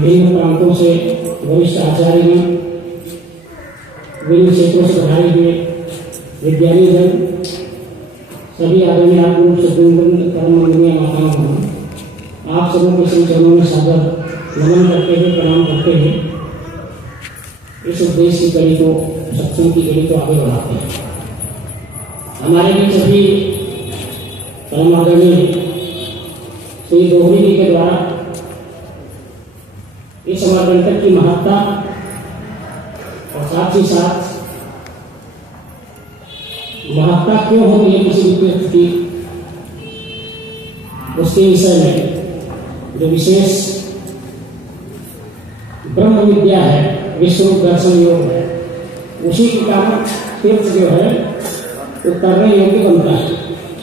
विभिन्न प्रांतों से वरिष्ठ आचार्यगण, विभिन्न क्षेत्रों से पधारे हुए विद्यार्थी जन, सभी आदरणीय आत्म सद्गुरुवृंद, परम वंदनीय माताओं, आप सबों के श्री चरणों में सादर नमन करते हुए, प्रणाम करते हुए इस उपदेश की कड़ी को, सत्संग की कड़ी को आगे बढ़ाते हैं। हमारे बीच सभी परम आदरणीय श्री दोहरी जी के द्वारा इस अमरकंटक की महत्ता और साथ ही साथ महत्ता क्यों होती है किसी तीर्थ की, उसके विषय में जो विशेष ब्रह्म विद्या है, विश्व दर्शन योग है, उसी के कारण तीर्थ जो है वो करने योग्य बनता है।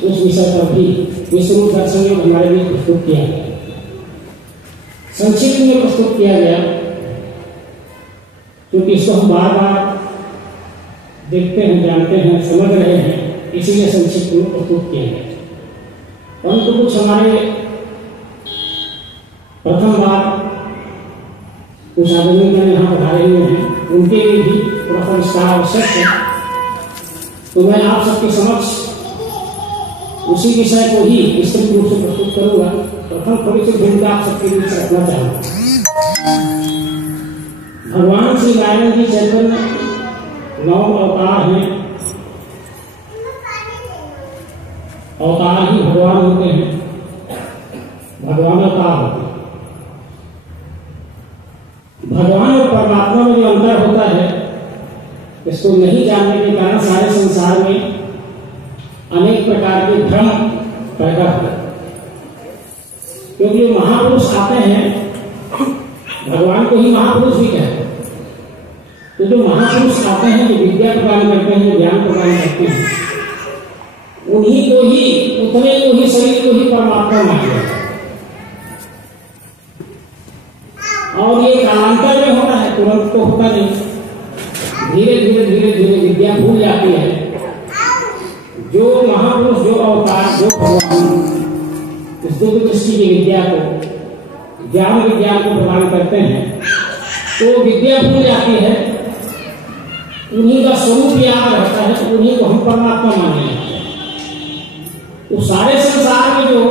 उस विषय पर भी विश्व दर्शन योग हमारे लिए प्रस्तुत किया गया, संक्षिप्त में प्रस्तुत किया गया, क्योंकि इसको हम बार बार देखते हैं, जानते हैं, समझ रहे हैं, इसीलिए संक्षिप्त में प्रस्तुत किया गया। परंतु कुछ हमारे प्रथम बार कुछ आदमी यहाँ पधारे हुए हैं, उनके लिए भी थोड़ा सा विस्तार आवश्यक है, तो मैं आप सबके समक्ष उसी विषय को ही विस्तृत रूप से प्रस्तुत करूंगा। प्रथम थोड़ी सी भूमिका आप सबके बीच रखना चाहूंगा। भगवान श्री नारायण जी चैतन्य 9 अवतार हैं, अवतार ही भगवान होते हैं, भगवान अवतार होते हैं। भगवान और परमात्मा में जो अंतर होता है, इसको नहीं जानने के कारण सारे संसार में अनेक प्रकार के भ्रम पैदा होते हैं। क्योंकि जो महापुरुष आते हैं, भगवान को ही महापुरुष भी कहते हैं, तो जो महापुरुष आते हैं, जो विद्या प्रदान करते हैं, जो ज्ञान प्रदान करते हैं, उन्हीं को ही, उतने को ही, शरीर को ही परमात्मा माना जाता है। और ये कालांतर में होता है, तुरंत तो होता नहीं, धीरे धीरे धीरे धीरे विद्या भूल जाती है। जो महापुरुष, जो अवतार, जो भगवान इस दिव्य दृष्टि की विद्या को, ज्ञान विज्ञान को प्रदान करते हैं, तो विद्या भूल जाती है, उन्हीं का स्वरूप याद रहता है, तो उन्हीं को हम परमात्मा मानने लगते हैं। तो सारे संसार में जो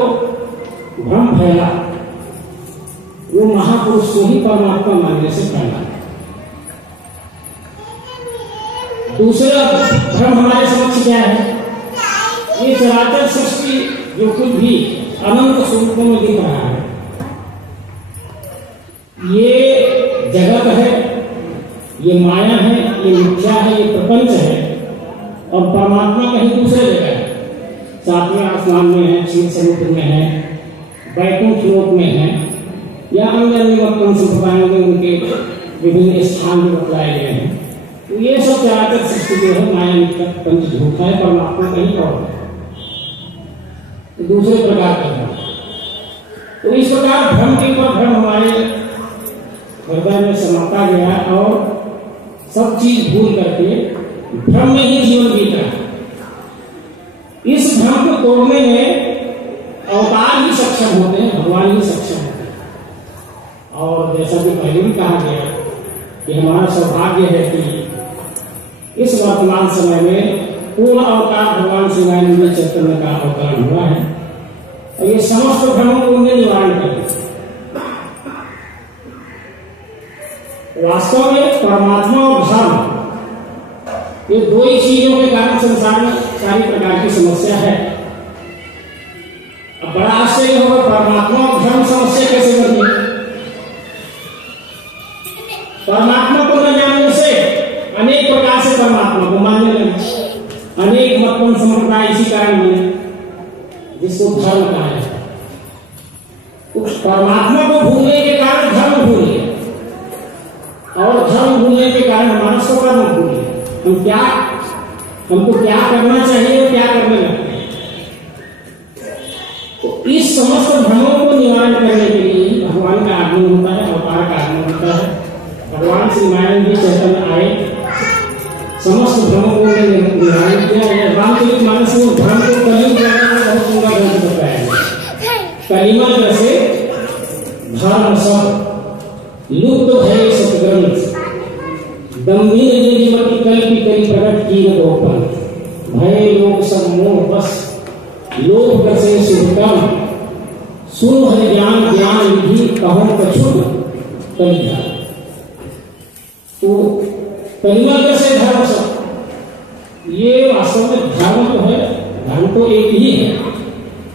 भ्रम फैला, वो महापुरुष को ही परमात्मा मानने से फैला। दूसरा भ्रम हमारे समक्ष क्या है? ये चराचर सृष्टि जो कुछ भी अनंत स्वरूपों में दिख रहा है, ये जगत है, ये माया है, ये मिथ्या है, ये प्रपंच है, और परमात्मा कहीं दूसरे जगह है, सातवें आसमान में है, क्षीर समुद्र में है, वैकुंठ लोक में है, या अन्य निवर्तन संप्रदायों में उनके विभिन्न स्थान भी बतलाए गए हैं। तो ये सब चराचर सृष्टि जो है माया मिथ्या प्रपंच झूठा है, परमात्मा कहीं और है, तो दूसरे प्रकार का भ्रम। तो इस प्रकार भ्रम के ऊपर भ्रम हमारे हृदय में समाता गया, और सब चीज भूल करके भ्रम में ही जीवन बीत रहा है। इस भ्रम को तोड़ने में अवतार ही सक्षम होते हैं, भगवान ही सक्षम होते हैं। और जैसा कि पहले भी कहा गया कि हमारा सौभाग्य है कि इस वर्तमान समय में पूर्ण अवतार भगवान श्री नारायण चैतन्य का अवतार हुआ है, और ये समस्त भ्रमों को उन्हें निवारण कर। वास्तव में परमात्मा और धर्म, ये दो ही चीजों के कारण संसार में सारी प्रकार की समस्या है। अब बड़ा आश्चर्य होगा, परमात्मा और धर्म समस्या कैसे बनी? परमात्मा को न जानने से अनेक प्रकार से परमात्मा को मानने लगे, अनेक मत संप्रदाय इसी कारण बने, जिसको धर्म कहा जाता है। उस परमात्मा को भूलने के कारण धर्म भूल गया, और धर्म भूलने के कारण हमारा स्वकर्म भूल गया। हमको क्या करना चाहिए और क्या करने लगते हैं। तो इस समस्त भ्रमों को निवारण करने के लिए भगवान का आगमन होता है, अवतार का आगमन होता है। भगवान श्री नारायण जी चैतन्य आए, समस्त भ्रमों को निवारण किया। रामचरितमानस में भ्रम को कलिंग करने में बहुत सुंदर ग्रंथ बताया गया। कलिमा जैसे धर्म सब लुप्त भय सतग्रंथ गंभीर जीवती कल्पी करी प्रकट की गोपन भय लोक सब मोह बस लोक करसे शुभकर्म सुन हरि ज्ञान ज्ञान विधि कहो कछुक कलिया। तो कलिमा कैसे धर्म सब, ये वास्तव में धर्म तो है, धर्म तो एक ही है,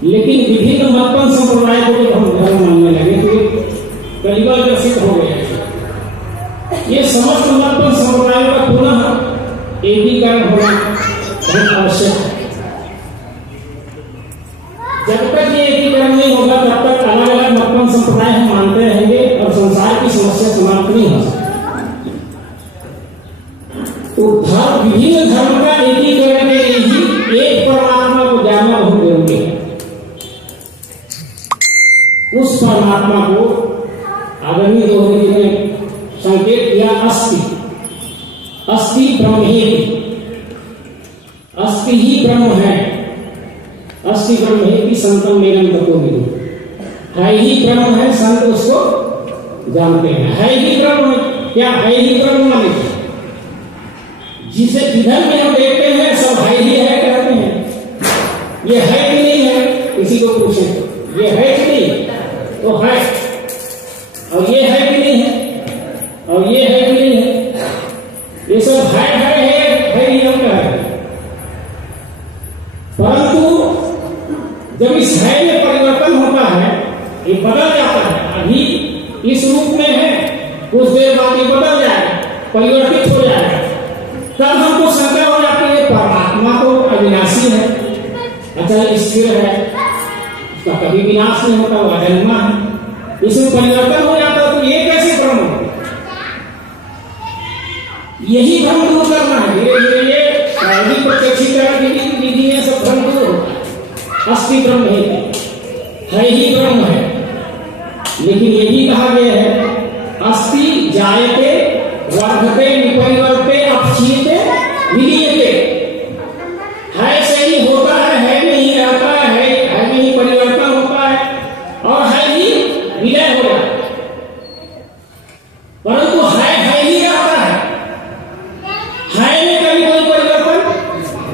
लेकिन विभिन्न मतपन संप्रदाय को जब हम धर्म मानने लगे तो कलिमा ग्रसित हो गया। ये समस्त मतपन संप्रदायों का पुनः एकीकरण होना बहुत आवश्यक है। जब तक ये एकीकरण नहीं होगा तब तक अलग अलग मतपन संप्रदाय हम मानते रहेंगे और संसार की समस्या समाप्त नहीं हो सकती। तो धर्म, विभिन्न धर्म का एकीकरण के लिए ही एक परमात्मा को जानना बहुत जरूरी है। उस परमात्मा को आदरणीय दोहरे जी ने संकेत किया अस्ति, अस्ति ब्रह्मेति, अस्ति ही ब्रह्म है, अस्ति ब्रह्मेति संतम मेरम ततो विदु, है ही ब्रह्म है, संत उसको जानते हैं। है ही ब्रह्म, क्या है ही ब्रह्म माने जिसे जिधर में हम देखते हैं सब है ही है कहते हैं। ये है कि नहीं है, किसी को पूछे ये है कि नहीं, तो है, और ये है कि नहीं है, और ये है कि नहीं है, ये सब है ही हम कह रहे हैं। परंतु जब इस है में परिवर्तन होता है, ये बदल जाता है। अभी इस रूप में है, कुछ देर बाद ये बदल जाएगा, परिवर्तित हो जाएगा, तब हमको शंका हो जाती है परमात्मा तो अविनाशी है, अचल स्थिर है, उसका कभी विनाश नहीं होता, वो अजन्मा है, इसमें परिवर्तन हो जाता है, तो ये कैसे भ्रम हो? यही भ्रम दूर करना है। धीरे धीरे ये प्रायोगिक प्रत्यक्षीकरण की विधि में सब भ्रम दूर होता है। अस्ति ब्रह्म है ही ब्रह्म है, लेकिन ये भी कहा गया है अस्ति जायते वर्धते विपरिवर्ते अपक्षीयते विलीयते, है से ही होता है में ही रहता है में ही परिवर्तन होता है, और है ही विलय हो जाता है। परंतु है ही रहता है में कभी कोई परिवर्तन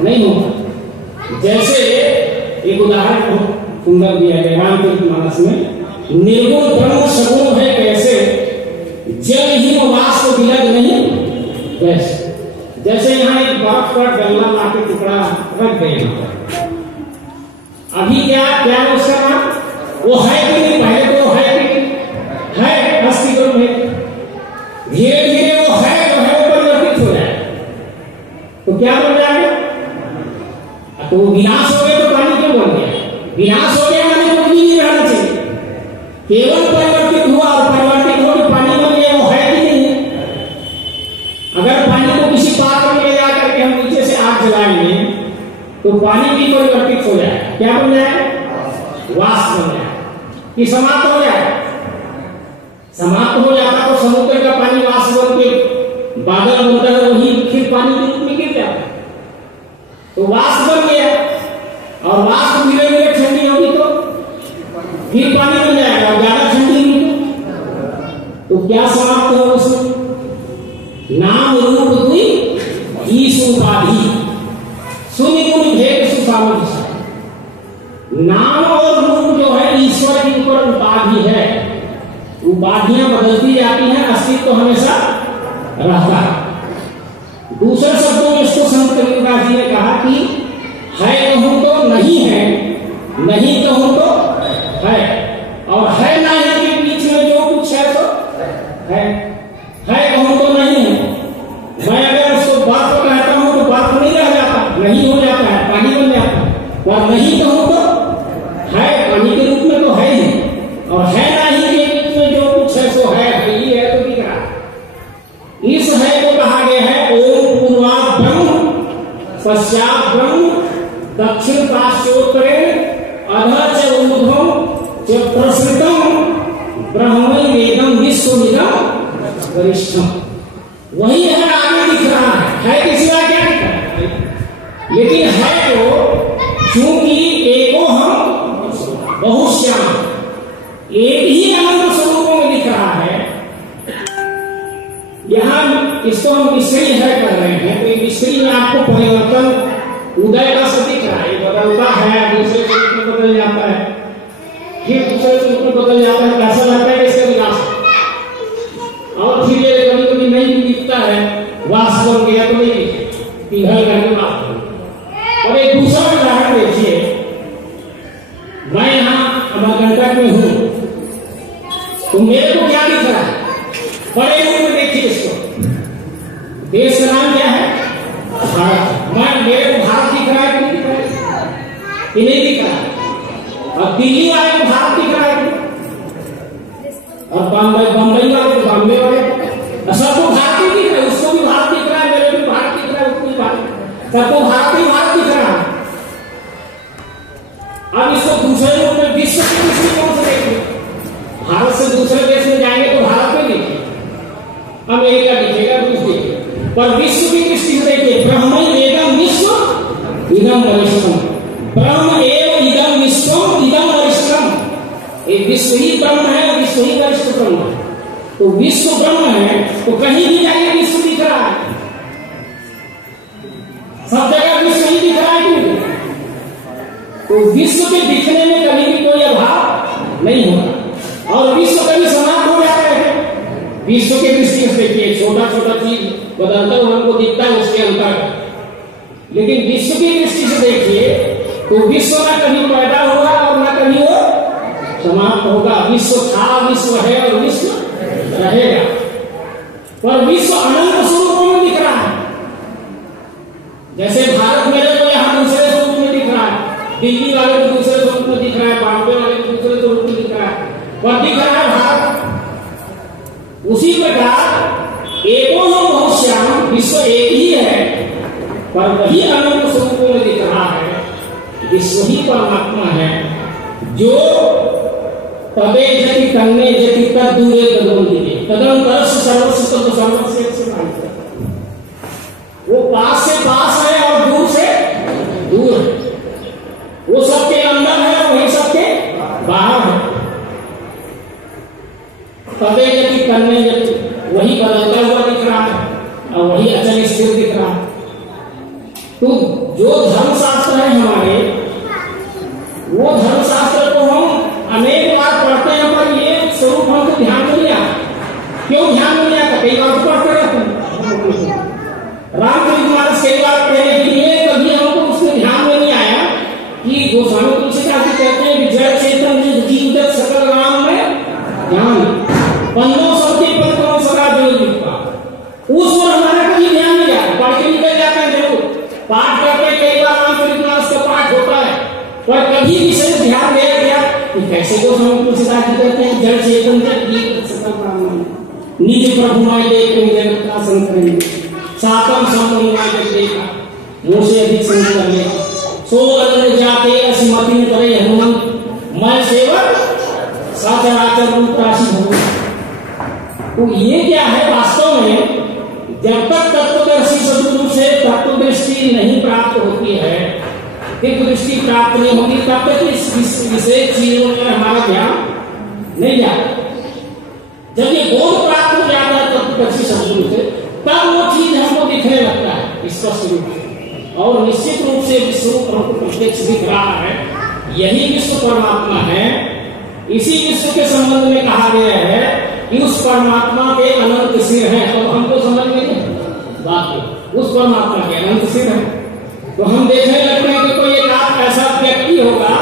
नहीं होता। जैसे एक उदाहरण बहुत सुंदर दिया गया रामचरितमानस में, निर्गुण ब्रह्म सगुण है कैसे, जल ही वास्तव विलग नहीं वैसे। जैसे यहाँ एक बर्फ का गल्ला लाके टुकड़ा रख गए, अभी क्या क्या उसका नाम, वो है कि नहीं, पहले तो है कि नहीं है, अस्तित्व में धीरे धीरे वो है जो है वो परिवर्तित हो जाए, तो क्या बन जाएगा, तो विनाश हो गया, तो पानी क्यों बन गया, विनाश हो गया माने कुछ भी नहीं रहना चाहिए, केवल परिवर्तित हुआ और परिवर्तित होकर पानी बन गया, वो है कि नहीं है। अगर पानी को किसी पात्र में ले जाकर के हम नीचे से आग जलाएंगे तो पानी भी परिवर्तित हो जाए, क्या बन जाए, वाष्प बन जाए, कि समाप्त हो जाए, समाप्त हो जाता तो समुद्र का पानी वाष्प बन के बादल बनता है, वही फिर पानी के रूप में गिर जाता, तो वाष्प बन गया, और वाष्प धीरे धीरे ठंडी होगी तो फिर पानी बन जाएगा, और ज्यादा ठंडी होगी तो क्या समाप्त हो उसमें, नाम रूप दुई ईश उपाधि सुनि गुण भेद सुसामर्थ्य। नाम और रूप जो है ईश्वर के ऊपर उपाधि है, उपाधियां बदलती जाती हैं, अस्तित्व तो हमेशा रहता है। दूसरे शब्दों में इसको संत कबीरदास जी ने कहा कि है कहूं तो नहीं है, नहीं कहूं तो है, और है नहीं के बीच में जो कुछ है तो है कहूं तो नहीं है। मैं अगर उसको बर्फ कहता हूं तो बर्फ नहीं रह जाता, नहीं हो जाता है, पानी बन जाता है, और नहीं कहूं तो है, पानी के रूप में तो है ही, और है नहीं के बीच में जो कुछ है सो है ही है, तो दिख रहा। इस है को कहा गया है ओम पूर्वा ब्रह्म पश्चात ब्रह्म दक्षिण पार्श्वोत्तरे अधः च ऊर्ध्वं च प्रसृतम् ब्रह्म वेदम विश्वमिदं वरिष्ठम। वही है, आगे दिख रहा है कि सिवा क्या दिख रहा है, लेकिन है तो चूंकि एको हम बहुश्याम, एक ही अनंत स्वरूपों में दिख रहा है, इसको हम मिश्री है कर रहे हैं, तो मिश्री में आपको परिवर्तन उदय का से दिख रहा है, बदलता है, दूसरे स्वरूप में बदल जाता है, फिर दूसरे स्वरूप में बदल जाता है, ऐसा लगता है इसका विनाश, और फिर ये कभी कभी नहीं भी दिखता है, वास बन गया तो नहीं पिघल करके बात करो। और एक दूसरा उदाहरण देखिए, मैं यहाँ अमरकंटक में हूँ, तो मेरे को क्या दिख रहा है, बड़े रूप में देखिए इसको, देश का नाम क्या है, भारत। मैं मेरे को भारत दिख रहा है कि नहीं दिख रहा है, कि नहीं दिख रहा है, और दिल्ली वाले को भारत दिख रहा है, और बम्बई वाले को बॉम्बे वाले सबको भारत ही दिख रहा है, उसको भी भारत दिख रहा है, मेरे को भी भारत दिख रहा है, उसको भी भारत, सबको भारत ही भारत दिख रहा है। अब इसको दूसरे रूप में विश्व की दृष्टिकोण से देखिए, भारत से दूसरे देश में जाएंगे तो भारत में दिखेगा, अमेरिका दिखेगा, रूस दिखेगा, पर विश्व की दृष्टि से देखिए, ब्रह्म एवं विश्व इदम वरिष्ठम, ब्रह्म एवं इदम विश्व इदम वरिष्ठम, ये विश्व ही ब्रह्म है, विश्व ही वरिष्ठ ब्रह्म है। तो विश्व ब्रह्म है तो कहीं भी जाइए विश्व दिख रहा है, सब जगह विश्व ही दिख रहा है क्यों? तो विश्व के दिखने में कभी भी कोई अभाव नहीं होता, और विश्व कभी समाप्त हो जाता है। विश्व के दृष्टि से देखिए, छोटा छोटा चीज बदलता हुआ हमको दिखता है उसके अंतर, लेकिन विश्व की दृष्टि से देखिए तो विश्व न कभी पैदा होगा और न कभी वो समाप्त होगा। विश्व था, विश्व है और विश्व रहेगा, पर विश्व अनंत स्वरूपों में दिख रहा है। जैसे भारत मेरे को यहाँ दूसरे स्वरूप में दिख रहा है, दिल्ली वाले को दूसरे स्वरूप में दिख रहा है, बॉम्बे वाले को दूसरे स्वरूप में दिख रहा है, पर दिख रहा है भारत। उसी प्रकार एको हम बहुश्याम, विश्व एक ही है, पर वही अनंत स्वरूपों में दिख रहा है। विश्व ही परमात्मा है, जो तबे जति करने जति तद दूरे तदवंती तदंतर सर्वस्व तद सर्वस्व, वो पास से पास है और दूर से दूर है, वो सबके अंदर है और वही सबके बाहर है। तबे जति करने जति, वही बदलता हुआ दिख रहा है और वही अचल स्थिर दिख रहा है। तो जो धर्मशास्त्र है हमारे, वो धर्मशास्त्र को हम अनेक बार पढ़ते हैं, पर ये स्वरूप हमको ध्यान में नहीं आता। क्यों ध्यान में नहीं आता? कई बार पढ़ते रहते हैं, रामचरितमानस कई बार पढ़ने के लिए, कभी हमको उसमें ध्यान में नहीं आया कि गोस्वामी तुलसीदास जी कहते हैं कि जय चेतन जीव जगत सकल राम में ध्यान, 1500 के पद कौन सदा जो लिखा, उस पर हमारा कभी ध्यान नहीं आया। पढ़ के निकल जाते हैं जरूर, पाठ करके कई बार रामचरितमानस का पाठ होता है, पर कभी विशेष ध्यान दिया गया कि कैसे गोस्वामी तुलसीदास जी कहते हैं जड़ चेतन जीव सकल राम में, निज प्रभु माय देख जगत का संकरण, सातम संपूर्ण देखा मुझसे अधिक संकर ले, सो अनन्य जाते असमति करे हनुमंत, मैं सेवक सचराचर रूप राशि हूँ। तो ये क्या है वास्तव में, जब तक तत्वदर्शी सदगुरु से तत्व दृष्टि नहीं प्राप्त होती है, दिव्य दृष्टि प्राप्त नहीं होती, तब तक इस विशेष चीजों में हमारा ध्यान नहीं जाता। जब ये बोध प्राप्त हो जाता है तत्वदर्शी सदगुरु से, तब वो चीज हमको दिखने लगता है स्पष्ट रूप से, और निश्चित रूप से विश्व हमको प्रत्यक्ष दिख रहा है। यही विश्व परमात्मा है। इसी विश्व के संबंध में कहा गया है कि उस परमात्मा के अनंत सिर है, तो हमको समझ में नहीं बात, उस परमात्मा के अनंत सिर है। तो हम देखने लगते हैं कि कोई एक आप ऐसा व्यक्ति होगा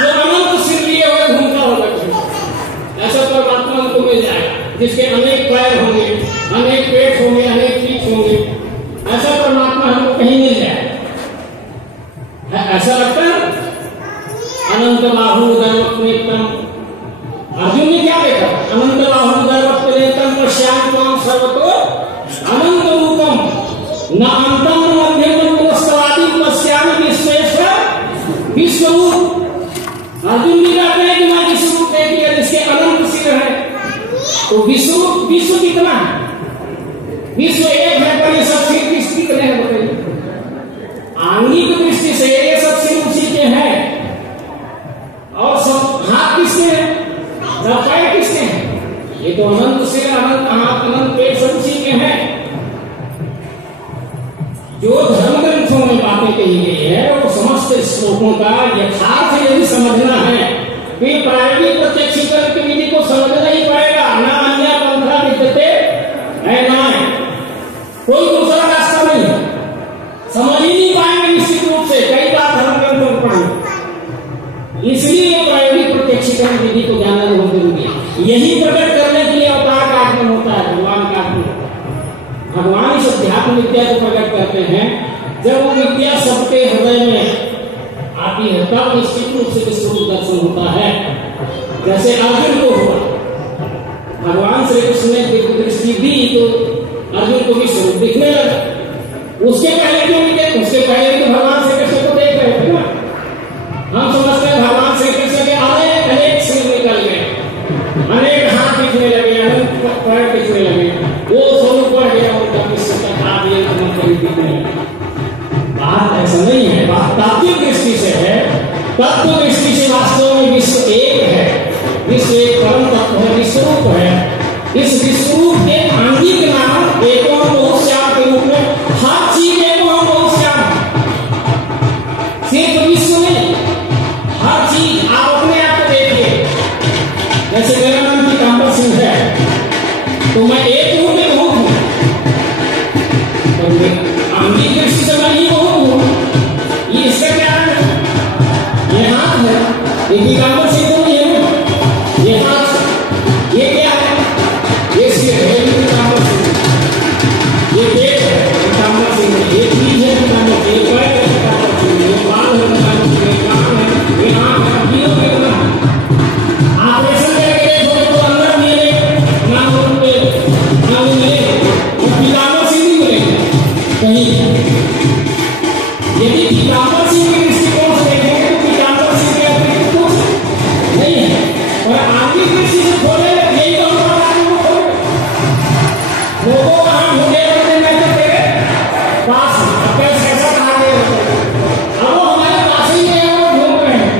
जो अनंत सिर लिए हुए घूमता होगा, ऐसा परमात्मा हमको मिल जाएगा, जिसके अनेक पैर होंगे, अनेक पेट होंगे, अनेक पीठ होंगे, ऐसा परमात्मा हमको कहीं मिल जाएगा। ऐसा लगता है अनंत बाहु दैवत्म, अर्जुन ने क्या देखा? अनंत बाहु दैवत्म श्याम सर्वतो अनंत रूपम न अंतम मध्यम पुरस्वादी पश्यामि विश्वेश्वर विश्वरूप। अर्जुन भी कहते हैं कि मैं विश्वरूप देख लिया जिसके अनंत सिर है। तो विश्व कितना है? विश्व एक है, पर ये सब सिर कितने हैं बताइए? आंगिक दृष्टि से ये सब सिर उसी के हैं, और सब हाथ किसके हैं, सब पैर किसके हैं? ये तो अनंत सिर, अनंत हाथ, अनंत पेट सब उसी के हैं। जो धर्म ग्रंथों में बातें कही गई है वो समस्त श्लोकों का यथार्थ यदि समझना है तो ये प्रायोगिक प्रत्यक्षीकरण की विधि को समझना ही पड़ेगा। ना अन्य पंथा विद्यते है, ना कोई दूसरा रास्ता नहीं, समझ ही नहीं पाएंगे निश्चित रूप से, कई बार धर्म ग्रंथों में पढ़ेंगे। इसलिए प्रायोगिक प्रत्यक्षीकरण विधि को जानना बहुत जरूरी है। यही प्रकट करने के लिए अवतार का आगमन होता है, भगवान का आगमन होता है। भगवान इस अध्यात्म विद्या को प्रकट करते हैं जब वो विद्या सबके हृदय में आती है, तब निश्चित रूप से विश्वरूप दर्शन होता है। जैसे अर्जुन को हुआ, भगवान श्री कृष्ण ने दिव्य दृष्टि दी तो अर्जुन को विश्वरूप दिखने लगा। उसके पहले क्यों नहीं देखे? उसके पहले तो भगवान श्री कृष्ण को देख रहे थे ना। हम समझते हैं भगवान श्री कृष्ण के अनेक सिर निकल गए, अनेक हाथ दिखने लगे, अनेक पैर दिखने लगे, वो स्वरूप बढ़ गया उनका, विश्व का हाथ ये दिखने लगे। बात ऐसा नहीं है, बात तात्विक दृष्टि से है, तत्व दृष्टि से वास्तव में विश्व एक है, विश्व एक परम तत्व है, विश्वरूप है। इस विश्वरूप के आंगिक नाम एको बहुश्याम के रूप में हर चीज एको बहुश्याम, सिर्फ विश्व नहीं, हर चीज आप अपने आप को देखिए। जैसे मेरा नाम पीताम्बर सिंह है तो मैं एक हूं, मैं बहुत हूं, आंगिक दृष्टि से मैं ही बहुत हूं। ये इसका क्या है? ये हाथ है, ये पीताम्बर सिंह तो ये हूं, ये हाथ, ये क्या है? ये सिर है पीताम्बर सिंह, ये पेट है पीताम्बर सिंह, ये चीज है पीताम्बर सिंह, ये पैर है पीताम्बर सिंह, ये बाल है पीताम्बर सिंह, ये कान है, ये आंख है, तीनों में ऑपरेशन करके देखो तो अंदर मिले ना मिले, ना मिले, वो पीताम्बर सिंह नहीं मिलेंगे कहीं। यदि पीताम्बर सिंह के दृष्टिकोण से देखेंगे तो पीताम्बर सिंह के अतिरिक्त कुछ नहीं है, और आंतरिक दृष्टि से खोले यही तो हम आगे को खोले। लोगों का हम ढूंढे रहते हैं तेरे पास, अब कैसा कहा गया अब वो हमारे पास ही है, वो ढूंढ रहे हैं।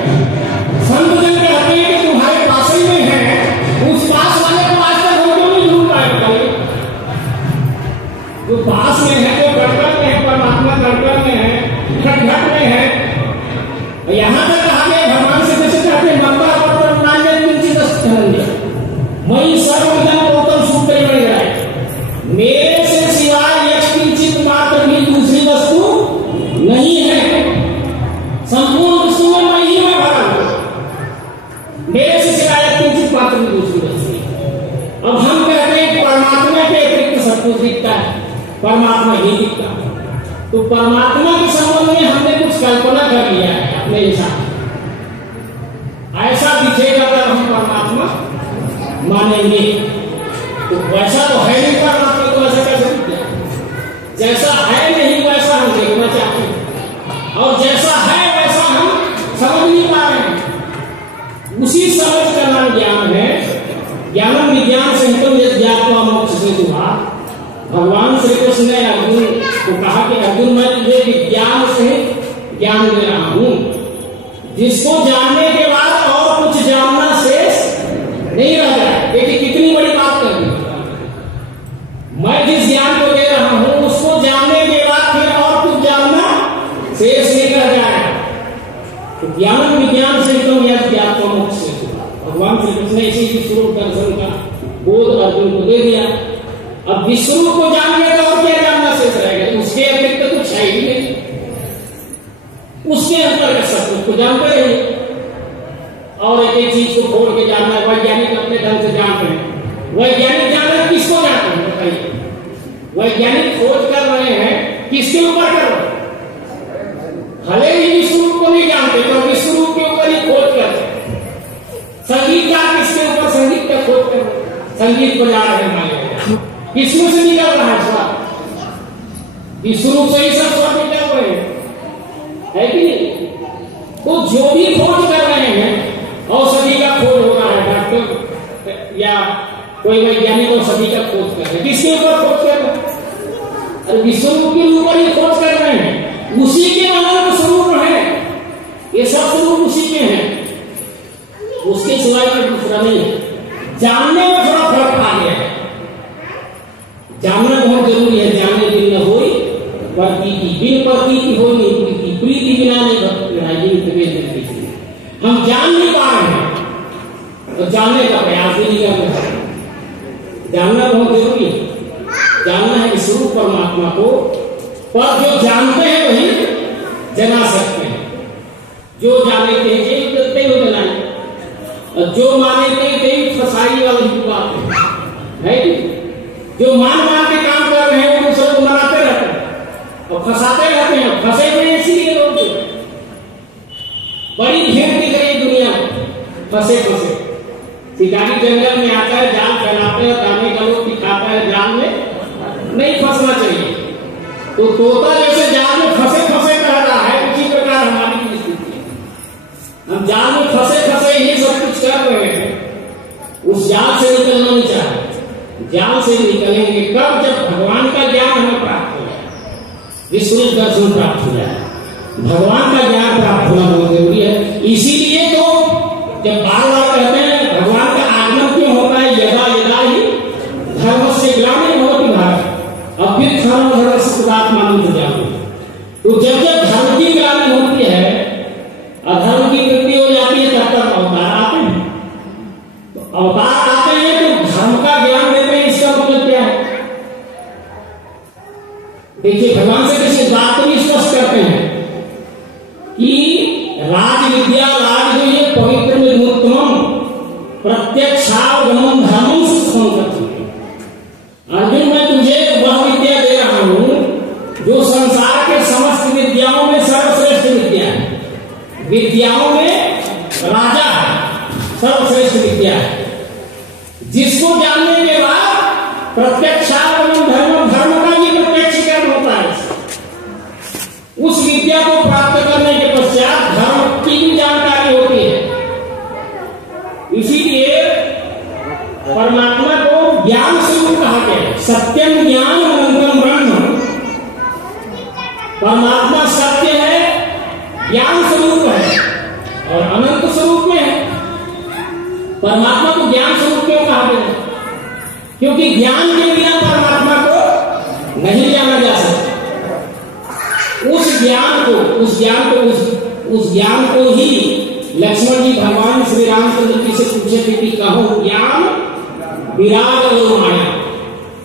संत जन कहते हैं कि तुम्हारे पास ही में है, उस पास वाले को आज तक हम क्यों नहीं ढूंढ पाए? जो पास में है, जो कटकर में है, परमात्मा कटकर में है, घट घट में है। यहां तक कहा गया भगवान से कैसे कहते हैं मंगल पत्र नान्य किंचित धनंजय मई सर्वजन गौतम सूत्र बन रहा है, मेरे से सिवाय यश किंचित मात्र भी दूसरी वस्तु नहीं है। संपूर्ण विश्व में मैं ही मैं भरा हूं, मेरे से सिवाय किंचित मात्र भी दूसरी वस्तु नहीं। अब हम कहते हैं कि परमात्मा के अतिरिक्त सब कुछ दिखता है, परमात्मा ही दिखता है, तो परमात्मा के संबंध में हमने कुछ कल्पना कर लिया है अपने हिसाब, ऐसा दिखेगा अगर हम परमात्मा मानेंगे, तो वैसा तो है नहीं परमात्मा, तो ऐसा कैसे दिखेगा? जैसा है नहीं वैसा हम देखना चाहते हैं, और जैसा है वैसा हम समझ नहीं पा रहे हैं। उसी समझ का नाम ज्ञान है। ज्ञानम विज्ञान संहितम यज्ञात्मा मोक्ष से हुआ। भगवान श्री कृष्ण ने अर्जुन को कहा कि अर्जुन मैं तुझे विज्ञान से ज्ञान दे रहा हूं, जिसको जानने के बाद और कुछ जानना शेष नहीं रह जाए। देखिए कितनी बड़ी बात कर दी। मैं जिस ज्ञान को दे रहा हूं उसको जानने के बाद फिर और कुछ जानना शेष नहीं रह जाए। तो ज्ञान विज्ञान से तुम यह ज्ञात्मा मोक्ष से भगवान श्री कृष्ण ने इसी विश्वरूप दर्शन का बोध अर्जुन को दे दिया। अब विश्वरूप को जान लिया तो और क्या जानना शेष रहेगा? उसके अतिरिक्त तो कुछ है ही नहीं, उसके अंतर्गत सब कुछ को जानते रहिए। और एक एक चीज को खोल के जानना है, वैज्ञानिक अपने ढंग से जानते हैं। वैज्ञानिक जानना किसको जानते हैं बताइए? वैज्ञानिक खोज कर रहे हैं किसके ऊपर कर रहे हैं? भले ही विश्वरूप को नहीं जानते तो विश्वरूप के ऊपर ही खोज करते हैं। संगीतकार किसके ऊपर संगीत का खोज कर रहे हैं? संगीत बजा रहे हैं, किसमें से निकल रहा है स्वर? विश्वरूप से ही सब स्वर निकल रहे हैं, है कि नहीं? तो जो भी खोज कर रहे हैं, औषधि का खोज हो रहा है, डॉक्टर या कोई वैज्ञानिक औषधि का खोज कर रहे हैं, किसके ऊपर खोज कर रहे हैं? अरे विश्वरूप के ऊपर ही खोज कर रहे हैं। उसी के अनंत स्वरूप है, ये सब स्वरूप उसी के हैं, उसके सिवाय कोई दूसरा नहीं है। जानने में थोड़ा फर्क आ गया है। जानना बहुत जरूरी है, जानने की न हो पर की प्रतीति, बिन प्रतीति हो नहीं प्रीति, प्रीति बिना नहीं भक्ति। हम जान नहीं पा रहे हैं तो जानने का प्रयास भी नहीं कर रहे। जानना बहुत जरूरी है, जानना है कि स्वरूप परमात्मा को, पर जो जानते हैं वही जना सकते हैं। जो जाने थे और जो माने थे फसाई वाली बात है कि जो मान के काम कर रहे हैं वो दूसरे को मनाते रहते हैं और फंसाते रहते हैं। फंसे हुए इसीलिए लोग बड़ी भीड़ दिख रही दुनिया में, फंसे फंसे। शिकारी जंगल में आता है, जाल फैलाते हैं, दाने का लोग दिखाता है, जाल में नहीं फंसना चाहिए। तो तोता जैसे जाल में फंसे फंसे रह रहा है, उसी प्रकार हमारी स्थिति है। हम जाल में फंसे फंसे ही सब कुछ कर रहे हैं, उस जाल से निकलना नहीं चाहते। जाल से निकलेंगे कब? जब भगवान का ज्ञान हमें प्राप्त हो जाए, विश्व दर्शन प्राप्त हो जाए। भगवान का ज्ञान प्राप्त होना बहुत जरूरी है। इसीलिए तो जब बार बार कहते हैं भगवान का आगमन क्यों होता है, यदा यदा ही धर्म से ग्लानिर्भवति भारत, अब फिर धर्म सदात्मानं सृजामि। तो जब जब धर्म की ग्लानि होती है, अधर्म की वृद्धि हो जाती है, तब तक अवतार आते हैं। तो अवतार आते हैं तो धर्म का ज्ञान देते हैं। इसका मतलब क्या है? देखिए, भगवान से किसी बात को स्पष्ट करते हैं कि राज विद्या राज जो ये पवित्र निर्मोत्तम प्रत्यक्षावगमन धर्मम सुखम करती है। अर्जुन, मैं तुझे वह विद्या दे रहा हूं जो संसार के समस्त विद्याओं में सर्वश्रेष्ठ विद्या है। विद्याओं में राजा है, सर्वश्रेष्ठ विद्या है, जिसको जानने के बाद प्रत्यक्षावगमन धर्म, धर्म का ही प्रत्यक्षीकरण होता है। उस विद्या को प्राप्त करने के पश्चात धर्म की भी जानकारी होती है। इसीलिए परमात्मा को ज्ञान स्वरूप कहा गया है। सत्यम ज्ञान अनंतम ब्रह्म। परमात्मा सत्य है, ज्ञान स्वरूप है और अनंत स्वरूप में है। परमात्मा को ज्ञान स्वरूप क्यों कहा गया? क्योंकि ज्ञान के बिना परमात्मा को नहीं जाना जा सकता। उस ज्ञान को ही लक्ष्मण जी भगवान श्री रामचंद्र जी से पूछे थे कि कहो ज्ञान विराग और माया,